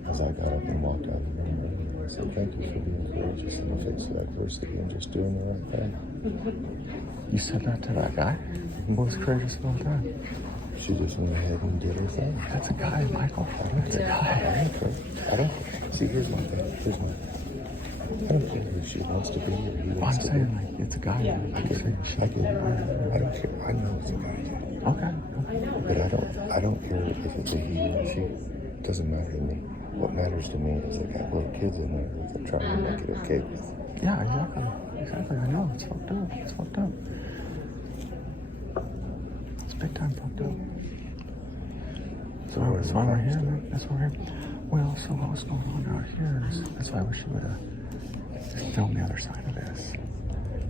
as I got up and walked out of the room. I said, thank you for being courageous in the face of adversity and just doing the right thing. You said that to that guy? What was courageous about that? She just went ahead and did her thing. That's a guy, Michael. That's a guy. I don't care. See, here's my thing. I don't care if she wants to be or he wants to be. I'm saying, like, it's a guy. I don't care. I know it's a guy. Okay. But I don't care if it's a he or a she. It doesn't matter to me. What matters to me is I got little kids in there that are trying to make it okay. Yeah, exactly. I know. It's fucked up. It's fucked up. It's big time fucked up. So that's why we're here, man. That's why we're here. Well, so what was going on out here is, that's why I wish you would have filmed the other side of this.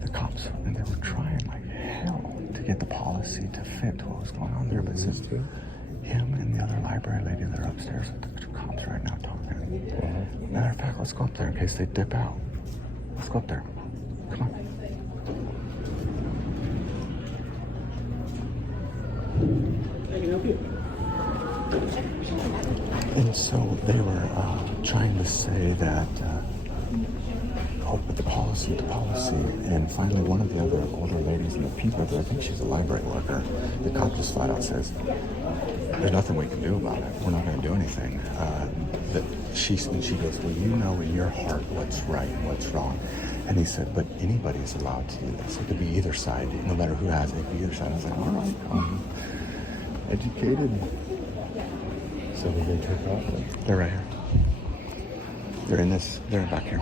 The cops, and they were trying like hell to get the policy to fit what was going on there, but since him and the other library lady, they're upstairs with the cops right now talking. Matter of fact, let's go up there in case they dip out. Let's go up there. Come on. I can help you. And so they were trying to say that, the policy, and finally one of the other older ladies in the people there, I think she's a library worker, the cop just flat out says, there's nothing we can do about it. We're not going to do anything. She goes, well, you know in your heart what's right and what's wrong. And he said, but anybody's allowed to do this. It could be either side, no matter who has it, it could be either side. I was like, all right, educated. So did they take off then? They're right here. They're back here.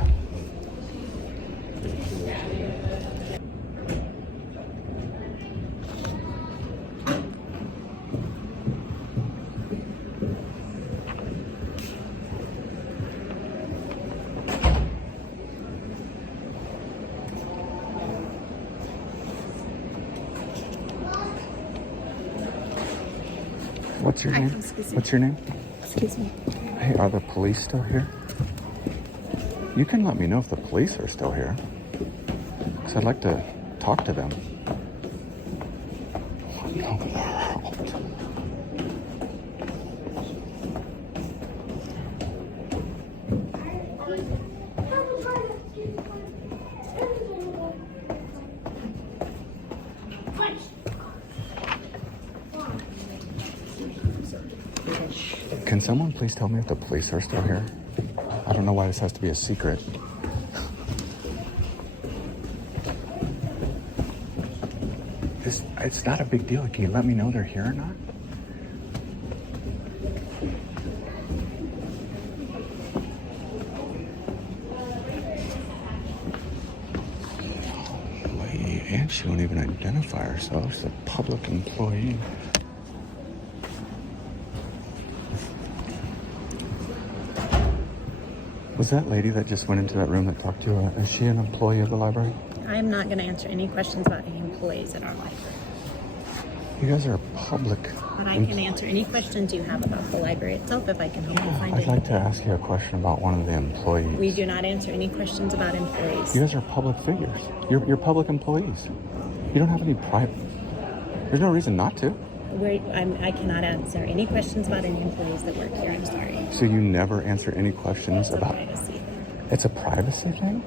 What's your name? What's your name? Excuse me. Hey, are the police still here? You can let me know if the police are still here. Because I'd like to talk to them. What in the world? Can someone please tell me if the police are still here? I don't know why this has to be a secret. It's not a big deal. Can you let me know they're here or not? Lady, and she won't even identify herself. She's a public employee. Was that lady that just went into that room that talked to you, is she an employee of the library? I'm not going to answer any questions about any employees at our library. You guys are public. But I can answer any questions you have about the library itself if I can help you find I'd it. like to ask you a question about one of the employees. We do not answer any questions about employees. You guys are public figures. You're public employees. You don't have any private. There's no reason not to. I cannot answer any questions about any employees that work here. I'm sorry. So you never answer any questions about. Privacy. It's a privacy thing.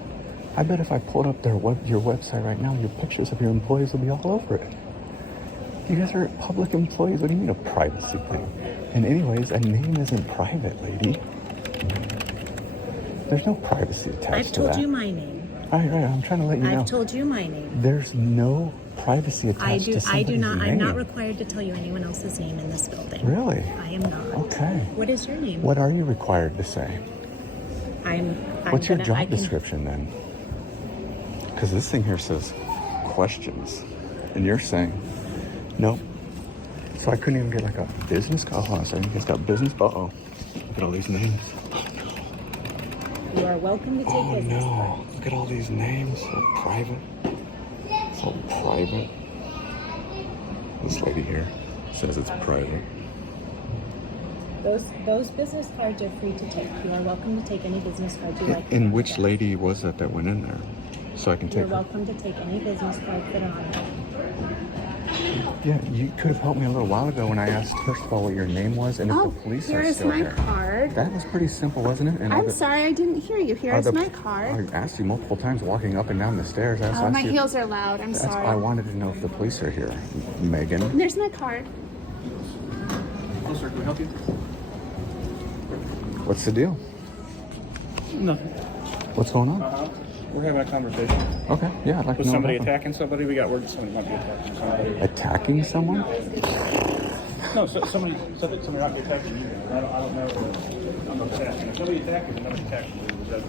I bet if I pulled up your website right now, your pictures of your employees will be all over it. You guys are public employees. What do you mean a privacy thing? And anyways, a name isn't private, lady. There's no privacy attached to that. I've told you my name. Right. I'm trying to let you know. I've told you my name. There's no privacy attached to somebody's I do not. name. I'm not required to tell you anyone else's name in this building. Really? I am not. Okay. What is your name? What are you required to say? What's your job I can- description then? Because this thing here says questions, and you're saying nope. So I couldn't even get like a business card. Hold on a second. You guys got business? Uh-oh. Look at all these names. You are welcome to take Oh business no. cards. Look at all these names. So private. So private. This lady here says it's private. Those business cards are free to take. You are welcome to take any business cards you like. And which lady was that went in there? So I can You're take. welcome to take any business cards that are on there. Yeah, you could have helped me a little while ago when I asked, first of all, what your name was and if the police are Here's still my here. card. That was pretty simple, wasn't it? And I'm sorry, I didn't hear you. Here's my card. I asked you multiple times walking up and down the stairs. I asked My you, heels are loud. I'm that's, sorry. I wanted to know if the police are here, Megan. There's my card. Hello, sir. Can we help you? What's the deal? Nothing. What's going on? We're having a conversation. Okay, yeah, I'd like Was to know. somebody about them. attacking somebody? We got word that somebody might be attacking somebody. Attacking someone? No, somebody might be attacking you. I don't know. I'm not asking. If somebody attacked you, somebody attacked you.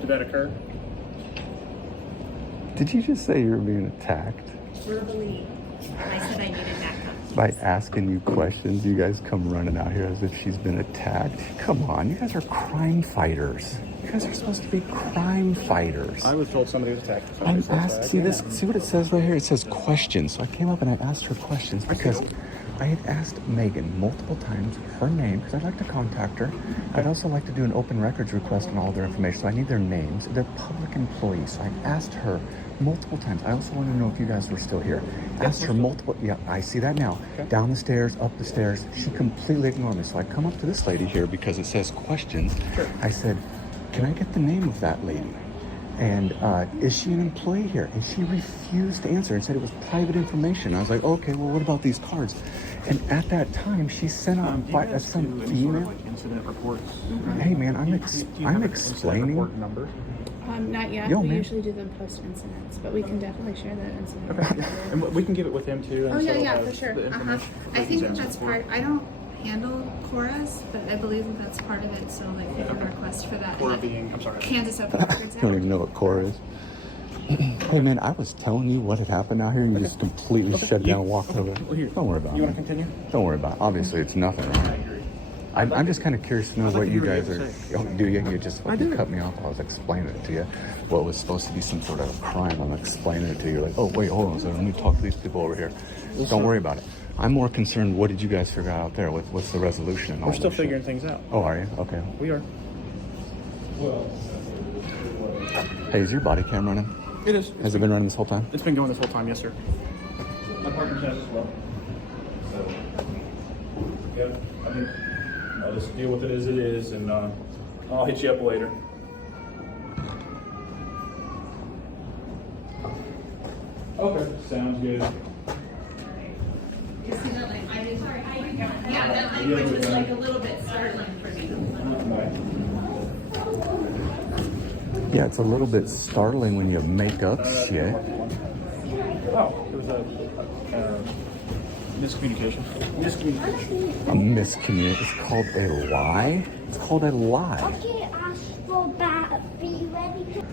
Did that occur? Did you just say you were being attacked? Verbally, I said I needed backup. By asking you questions, you guys come running out here as if she's been attacked. Come on, you guys are crime fighters. You guys are supposed to be crime fighters. I was told somebody was attacked. I'm asked. See this? See what it says right here? It says questions. So I came up and I asked her questions because I had asked Megan multiple times her name because I'd like to contact her. I'd also like to do an open records request on all their information. So I need their names. They're public employees. So I asked her multiple times. I also want to know if you guys were still here. Asked her multiple. Yeah, I see that now. Down the stairs, up the stairs. She completely ignored me. So I come up to this lady here because it says questions. I said, "Can I get the name of that lady? And is she an employee here?" And she refused to answer and said it was private information. I was like, okay, well, what about these cards? And at that time, she sent out some email. Like incident reports. Hey, man, I'm incident explaining. report number. Not yet. Yo, we man. usually do them post incidents, but we can definitely share that incident. Okay. And we can give it with him too. And Oh so yeah, we'll yeah, have for sure. the information for I think the that's part. I don't handle Cora's, but I believe that that's part of it. So like we can request for that. Cora being, I'm sorry. Kansas Open Records I don't even know what core is. Hey, man, I was telling you what had happened out here, and you just completely shut down and walked away. Well, here. Don't worry about it. You want to continue? Don't worry about it. Obviously, it's nothing. I'm just kind of curious to know I'd like what to you hear what guys you are. have to Oh, do you? You just I do. cut me off while I was explaining it to you. Well, it was supposed to be some sort of crime. I'm explaining it to you. Like, oh, wait, hold on a second. Let me talk to these people over here. Don't worry about it. I'm more concerned. What did you guys figure out there? What's the resolution? And all We're still this shit? figuring things out. Oh, are you? Okay. We are. Hey, is your body cam running? It is. Has it been running this whole time? It's been going this whole time, yes, sir. My partner has as well. So, yeah, I mean, I'll just deal with it as it is, and I'll hit you up later. Okay, sounds good. Yeah, that language was like a little bit startling for me. Yeah, it's a little bit startling when you make up shit. Oh, there was a miscommunication. A miscommunication. It's called a lie? It's called a lie. Okay, Astro Bat, be ready to.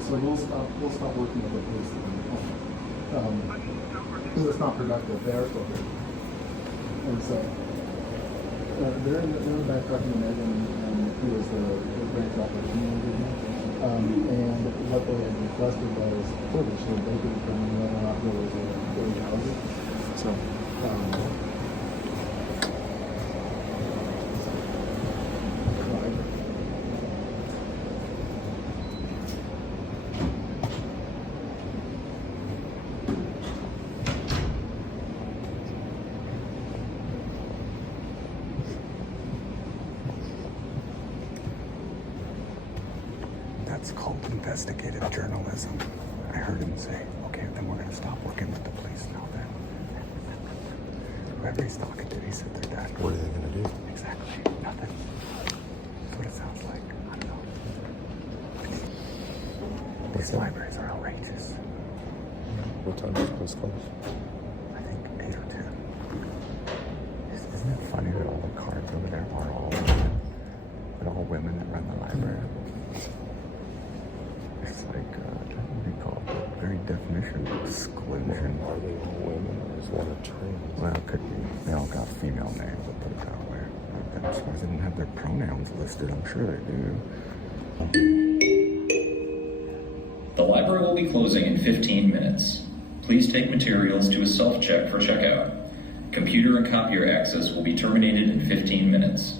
So we'll stop working with the police because it's not productive. They're still here. And so they're in the back talking to Megan, who was the branch operation manager. And what they had requested was footage so they could determine whether or not there was a housing. So That's called investigative journalism. I heard him say, okay, then we're gonna stop working with the police now then. Whoever he's talking to, he said they're done. What are they gonna do? Exactly, nothing. That's what it sounds like. I don't know. These libraries are outrageous. What time is this close? I think 8 or 10. Isn't it funny that all the cards over there are all women? They're all women that run the library. It's like, that would be called the very definition of exclusion. Are they all women or is one a trans? Well, it could be. They all got female names, I'll put it that way. I'm surprised they didn't have their pronouns listed. I'm sure they do. The library will be closing in 15 minutes. Please take materials to a self-check for checkout. Computer and copier access will be terminated in 15 minutes.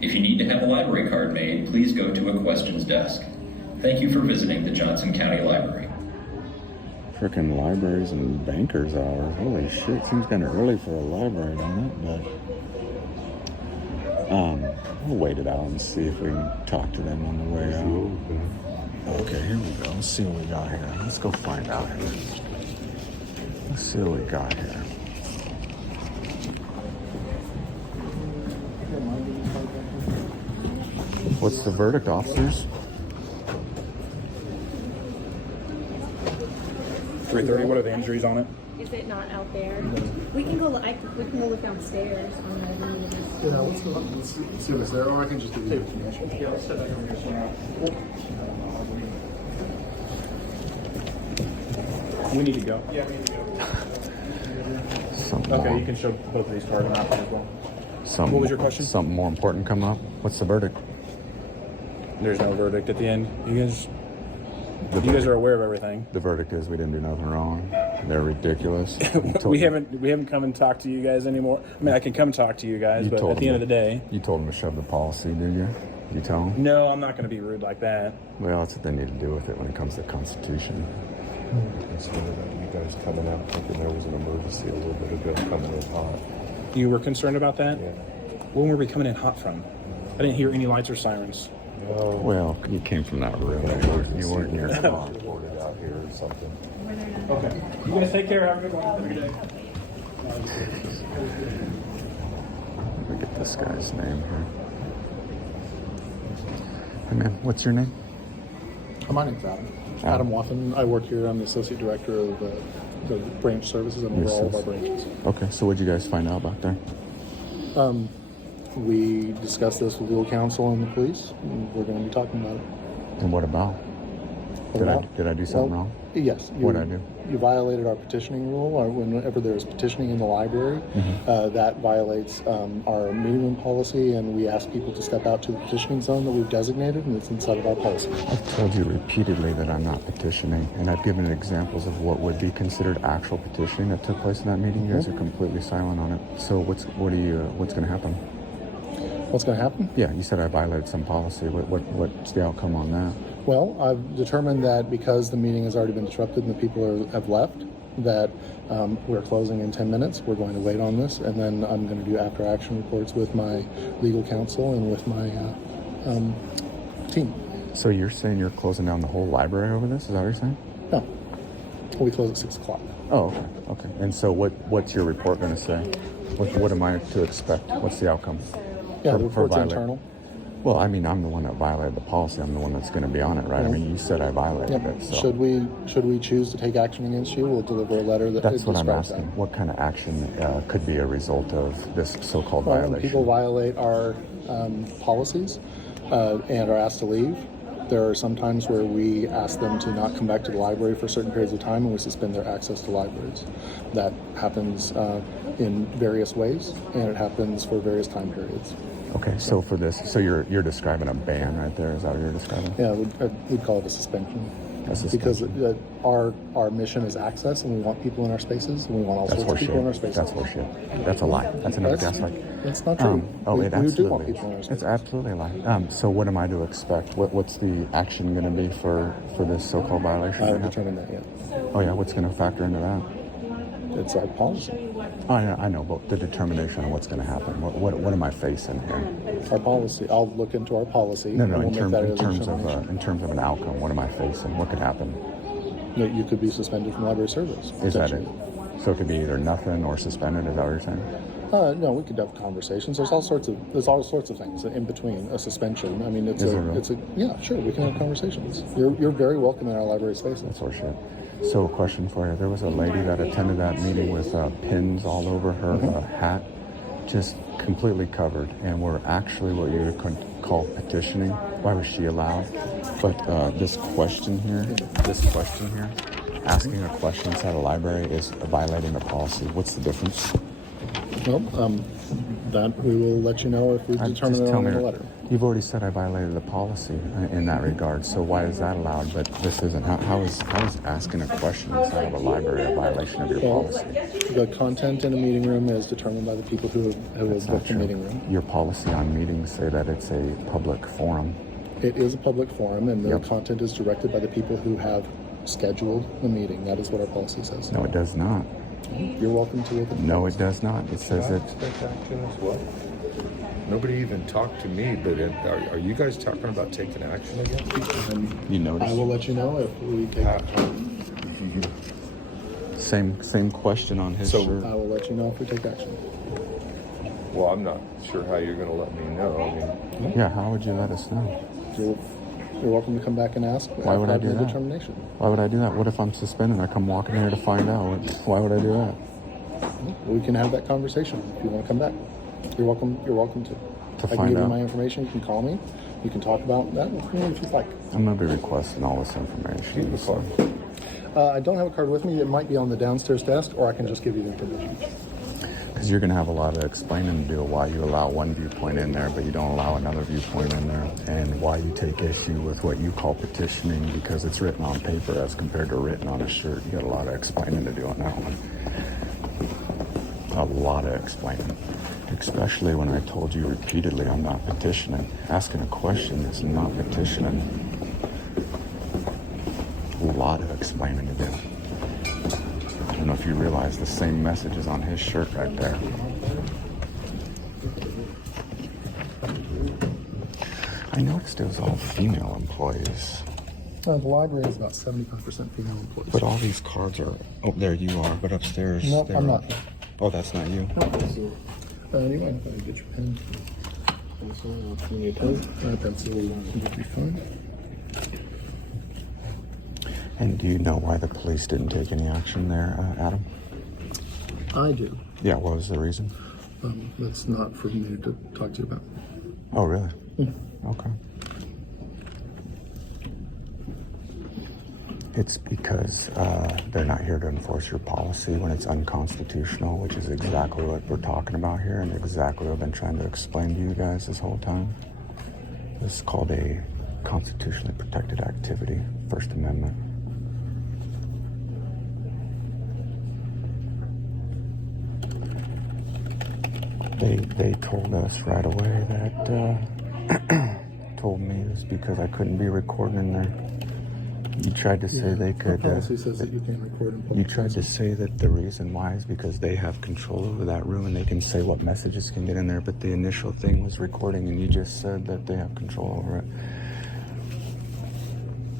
If you need to have a library card made, please go to a questions desk. Thank you for visiting the Johnson County Library. Frickin' libraries and bankers hour. Holy shit, seems kind of early for a library, don't it? But we'll wait it out and see if we can talk to them on the way out. Okay, here we go. Let's see what we got here. Let's go find out here. Let's see what we got here. What's the verdict, officers? 3:30. What are the injuries on it? Is it not out there? We can go. We can go look downstairs on the. yeah, let's see if it's there, or I can just give you the information. Yeah, let's set that over here. We need to go. Yeah, we need to go. Okay, you can show both of these cards on as well. What was your question? Something more important coming up. What's the verdict? There's no verdict at the end. You guys are aware of everything. The verdict is we didn't do nothing wrong. They're ridiculous. we haven't come and talked to you guys anymore. I mean, I can come talk to you guys, but at the end of the day, you told them to shove the policy, did you? You tell them? No, I'm not going to be rude like that. Well, that's what they need to do with it when it comes to the Constitution. Instead of you guys coming out thinking there was an emergency a little bit ago, coming in hot. You were concerned about that? Yeah. When were we coming in hot from? I didn't hear any lights or sirens. Well, you came from that room. You weren't near the car. Reported out here or something. Okay. You guys take care. Have a good one. Have a good day. Let me get this guy's name here. Hey man, what's your name? My name's Adam. Adam Waffen. I work here. I'm the associate director of the branch services and over all of our branches. Okay, so what'd you guys find out back there? We discussed this with legal counsel and the police, and we're going to be talking about it. And what about? Did I do something wrong? Yes. What'd I do? You violated our petitioning rule, or whenever there's petitioning in the library, that violates our meeting room policy, and we ask people to step out to the petitioning zone that we've designated, and it's inside of our policy. I've told you repeatedly that I'm not petitioning, and I've given examples of what would be considered actual petitioning that took place in that meeting. You guys are completely silent on it. So what's going to happen? What's going to happen? Yeah, you said I violated some policy. What's the outcome on that? Well, I've determined that because the meeting has already been disrupted and the people have left, that we're closing in 10 minutes. We're going to wait on this, and then I'm going to do after action reports with my legal counsel and with my team. So you're saying you're closing down the whole library over this? Is that what you're saying? No. We close at 6 o'clock. Oh, okay. And so what's your report going to say? What am I to expect? What's the outcome? Yeah, the report's internal. Well, I mean, I'm the one that violated the policy. I'm the one that's going to be on it, right? I mean, you said I violated it. So. Should we choose to take action against you, we'll deliver a letter that That's what I'm describes asking. that. What kind of action could be a result of this so-called Well, when violation? people violate our policies and are asked to leave, there are some times where we ask them to not come back to the library for certain periods of time, and we suspend their access to libraries. That happens in various ways, and it happens for various time periods. Okay, so for this, so you're describing a ban right there. Is that what you're describing? Yeah, we'd call it a suspension. Because our mission is access, and we want people in our spaces, and we want all sorts of people in our spaces. That's horseshit. That's a lie. That's another gaslight. That's not true. We do want people in our spaces. It's absolutely a lie. So what am I to expect? What's the action going to be for this so-called violation? I haven't determined that yet. Oh yeah, what's going to factor into that? It's our policy. Oh, I know, but the determination of what's going to happen. What am I facing here? Our policy. I'll look into our policy. No, and we'll in make terms that in terms of an outcome, what am I facing? What could happen? You could be suspended from library service. Is that it? So it could be either nothing or suspended. Is that what you're saying? No, we could have conversations. There's all sorts of things in between a suspension. I mean, yeah, sure, we can have conversations. You're very welcome in our library spaces. That's horseshit. So a question for you. There was a lady that attended that meeting with pins all over her hat, just completely covered, and were actually what you would call petitioning. Why was she allowed? But this question here, asking a question inside a library is violating the policy. What's the difference? Well, that we will let you know if we determine it on the letter. You've already said I violated the policy in that regard, so why is that allowed, but this isn't? How is asking a question inside of a library a violation of your policy? The content in a meeting room is determined by the people who have booked the meeting room. Your policy on meetings say that it's a public forum. It is a public forum, and the content is directed by the people who have scheduled the meeting. That is what our policy says. No, it does not. You're welcome to look at the No, it does not. It says it. Action as well. Nobody even talked to me, but are you guys talking about taking action against people? You notice? I will let you know if we take action. Same question on his shirt. I will let you know if we take action. Well, I'm not sure how you're going to let me know. I mean, Yeah, how would you let us know? You're welcome to come back and ask. Why would I do that? Determination. Why would I do that? What if I'm suspended? I come walking here to find out. Why would I do that? We can have that conversation if you want to come back. You're welcome. You're welcome to. I can give you my information. You can call me. You can talk about that if you'd like. I'm gonna be requesting all this information. I don't have a card with me. It might be on the downstairs desk, or I can just give you the information. Because you're gonna have a lot of explaining to do why you allow one viewpoint in there, but you don't allow another viewpoint in there, and why you take issue with what you call petitioning because it's written on paper as compared to written on a shirt. You got a lot of explaining to do on that one. A lot of explaining. Especially when I told you repeatedly I'm not petitioning. Asking a question is not petitioning. A lot of explaining to do. I don't know if you realize the same message is on his shirt right there. I noticed it was all female employees. The library is about 75% female employees. But all these cards are... Oh, there you are, but upstairs... No, I'm not. Oh, that's not you? No, you might have to get your pen. Pencil, if you need a pen. Pencil would be fine. And do you know why the police didn't take any action there, Adam? I do. Yeah, what was the reason? That's not for me to talk to you about. Oh, really? Yeah. Okay. It's because they're not here to enforce your policy when it's unconstitutional, which is exactly what we're talking about here and exactly what I've been trying to explain to you guys this whole time. This is called a constitutionally protected activity, First Amendment. They told us right away that, told me it was because I couldn't be recording in there. You tried to say they could. Our policy says that you can't record in public. You tried to say that the reason why is because they have control over that room and they can say what messages can get in there, but the initial thing was recording and you just said that they have control over it.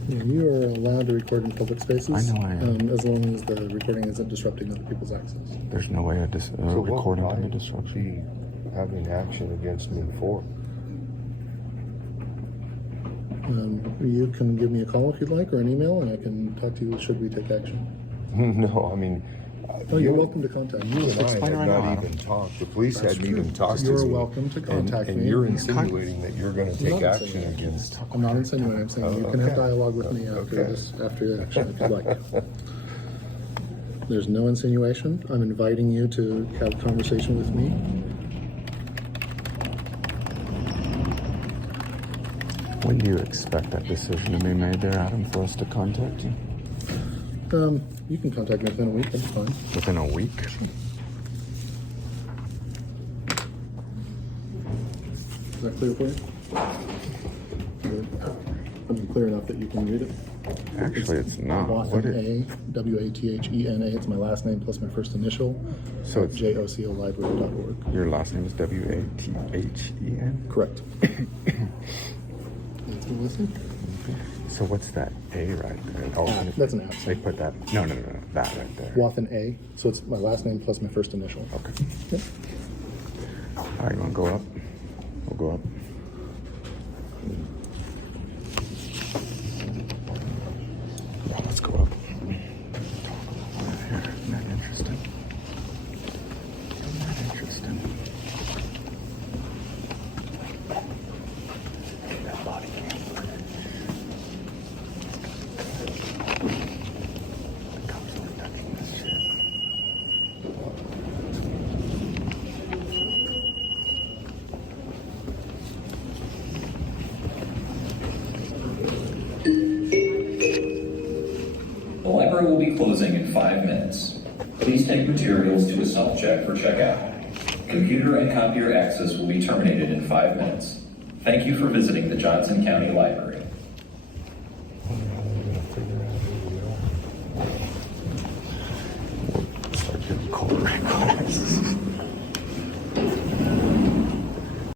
Yeah, you are allowed to record in public spaces. I know I am. As long as the recording isn't disrupting other people's access. There's no way a recording can be disruption. Having action against me for? You can give me a call if you'd like, or an email, and I can talk to you should we take action. No, I mean... Oh, you're welcome to contact me. You and I have not even talked. The police hadn't even talked to me. You're welcome to contact me. And you're insinuating that you're going to take action against... I'm not insinuating. I'm saying you can have dialogue with me after the action if you'd like. There's no insinuation. I'm inviting you to have a conversation with me. When do you expect that decision to be made there, Adam, for us to contact you? You can contact me within a week. That's fine. Within a week? Is that clear for you? I mean, clear enough that you can read it? Actually, it's not. Wathen A, W-A-T-H-E-N-A. It's my last name plus my first initial. So it's jocolibrary.org. Your last name is W-A-T-H-E-N? Correct. That's me listening. So what's that A right there? Oh, that's an app. They put that. No, that right there. Wathen A. So it's my last name plus my first initial. Okay. Yep. All right, you want to go up? We'll go up. Yeah, let's go up. Isn't that interesting? Isn't that interesting? That body cam. The cops aren't touching this shit. The library will be closing in 5 minutes. Please take materials to a self-check for checkout. Computer and copier access will be terminated in 5 minutes. Thank you for visiting the Johnson County Library. Start getting cold right now.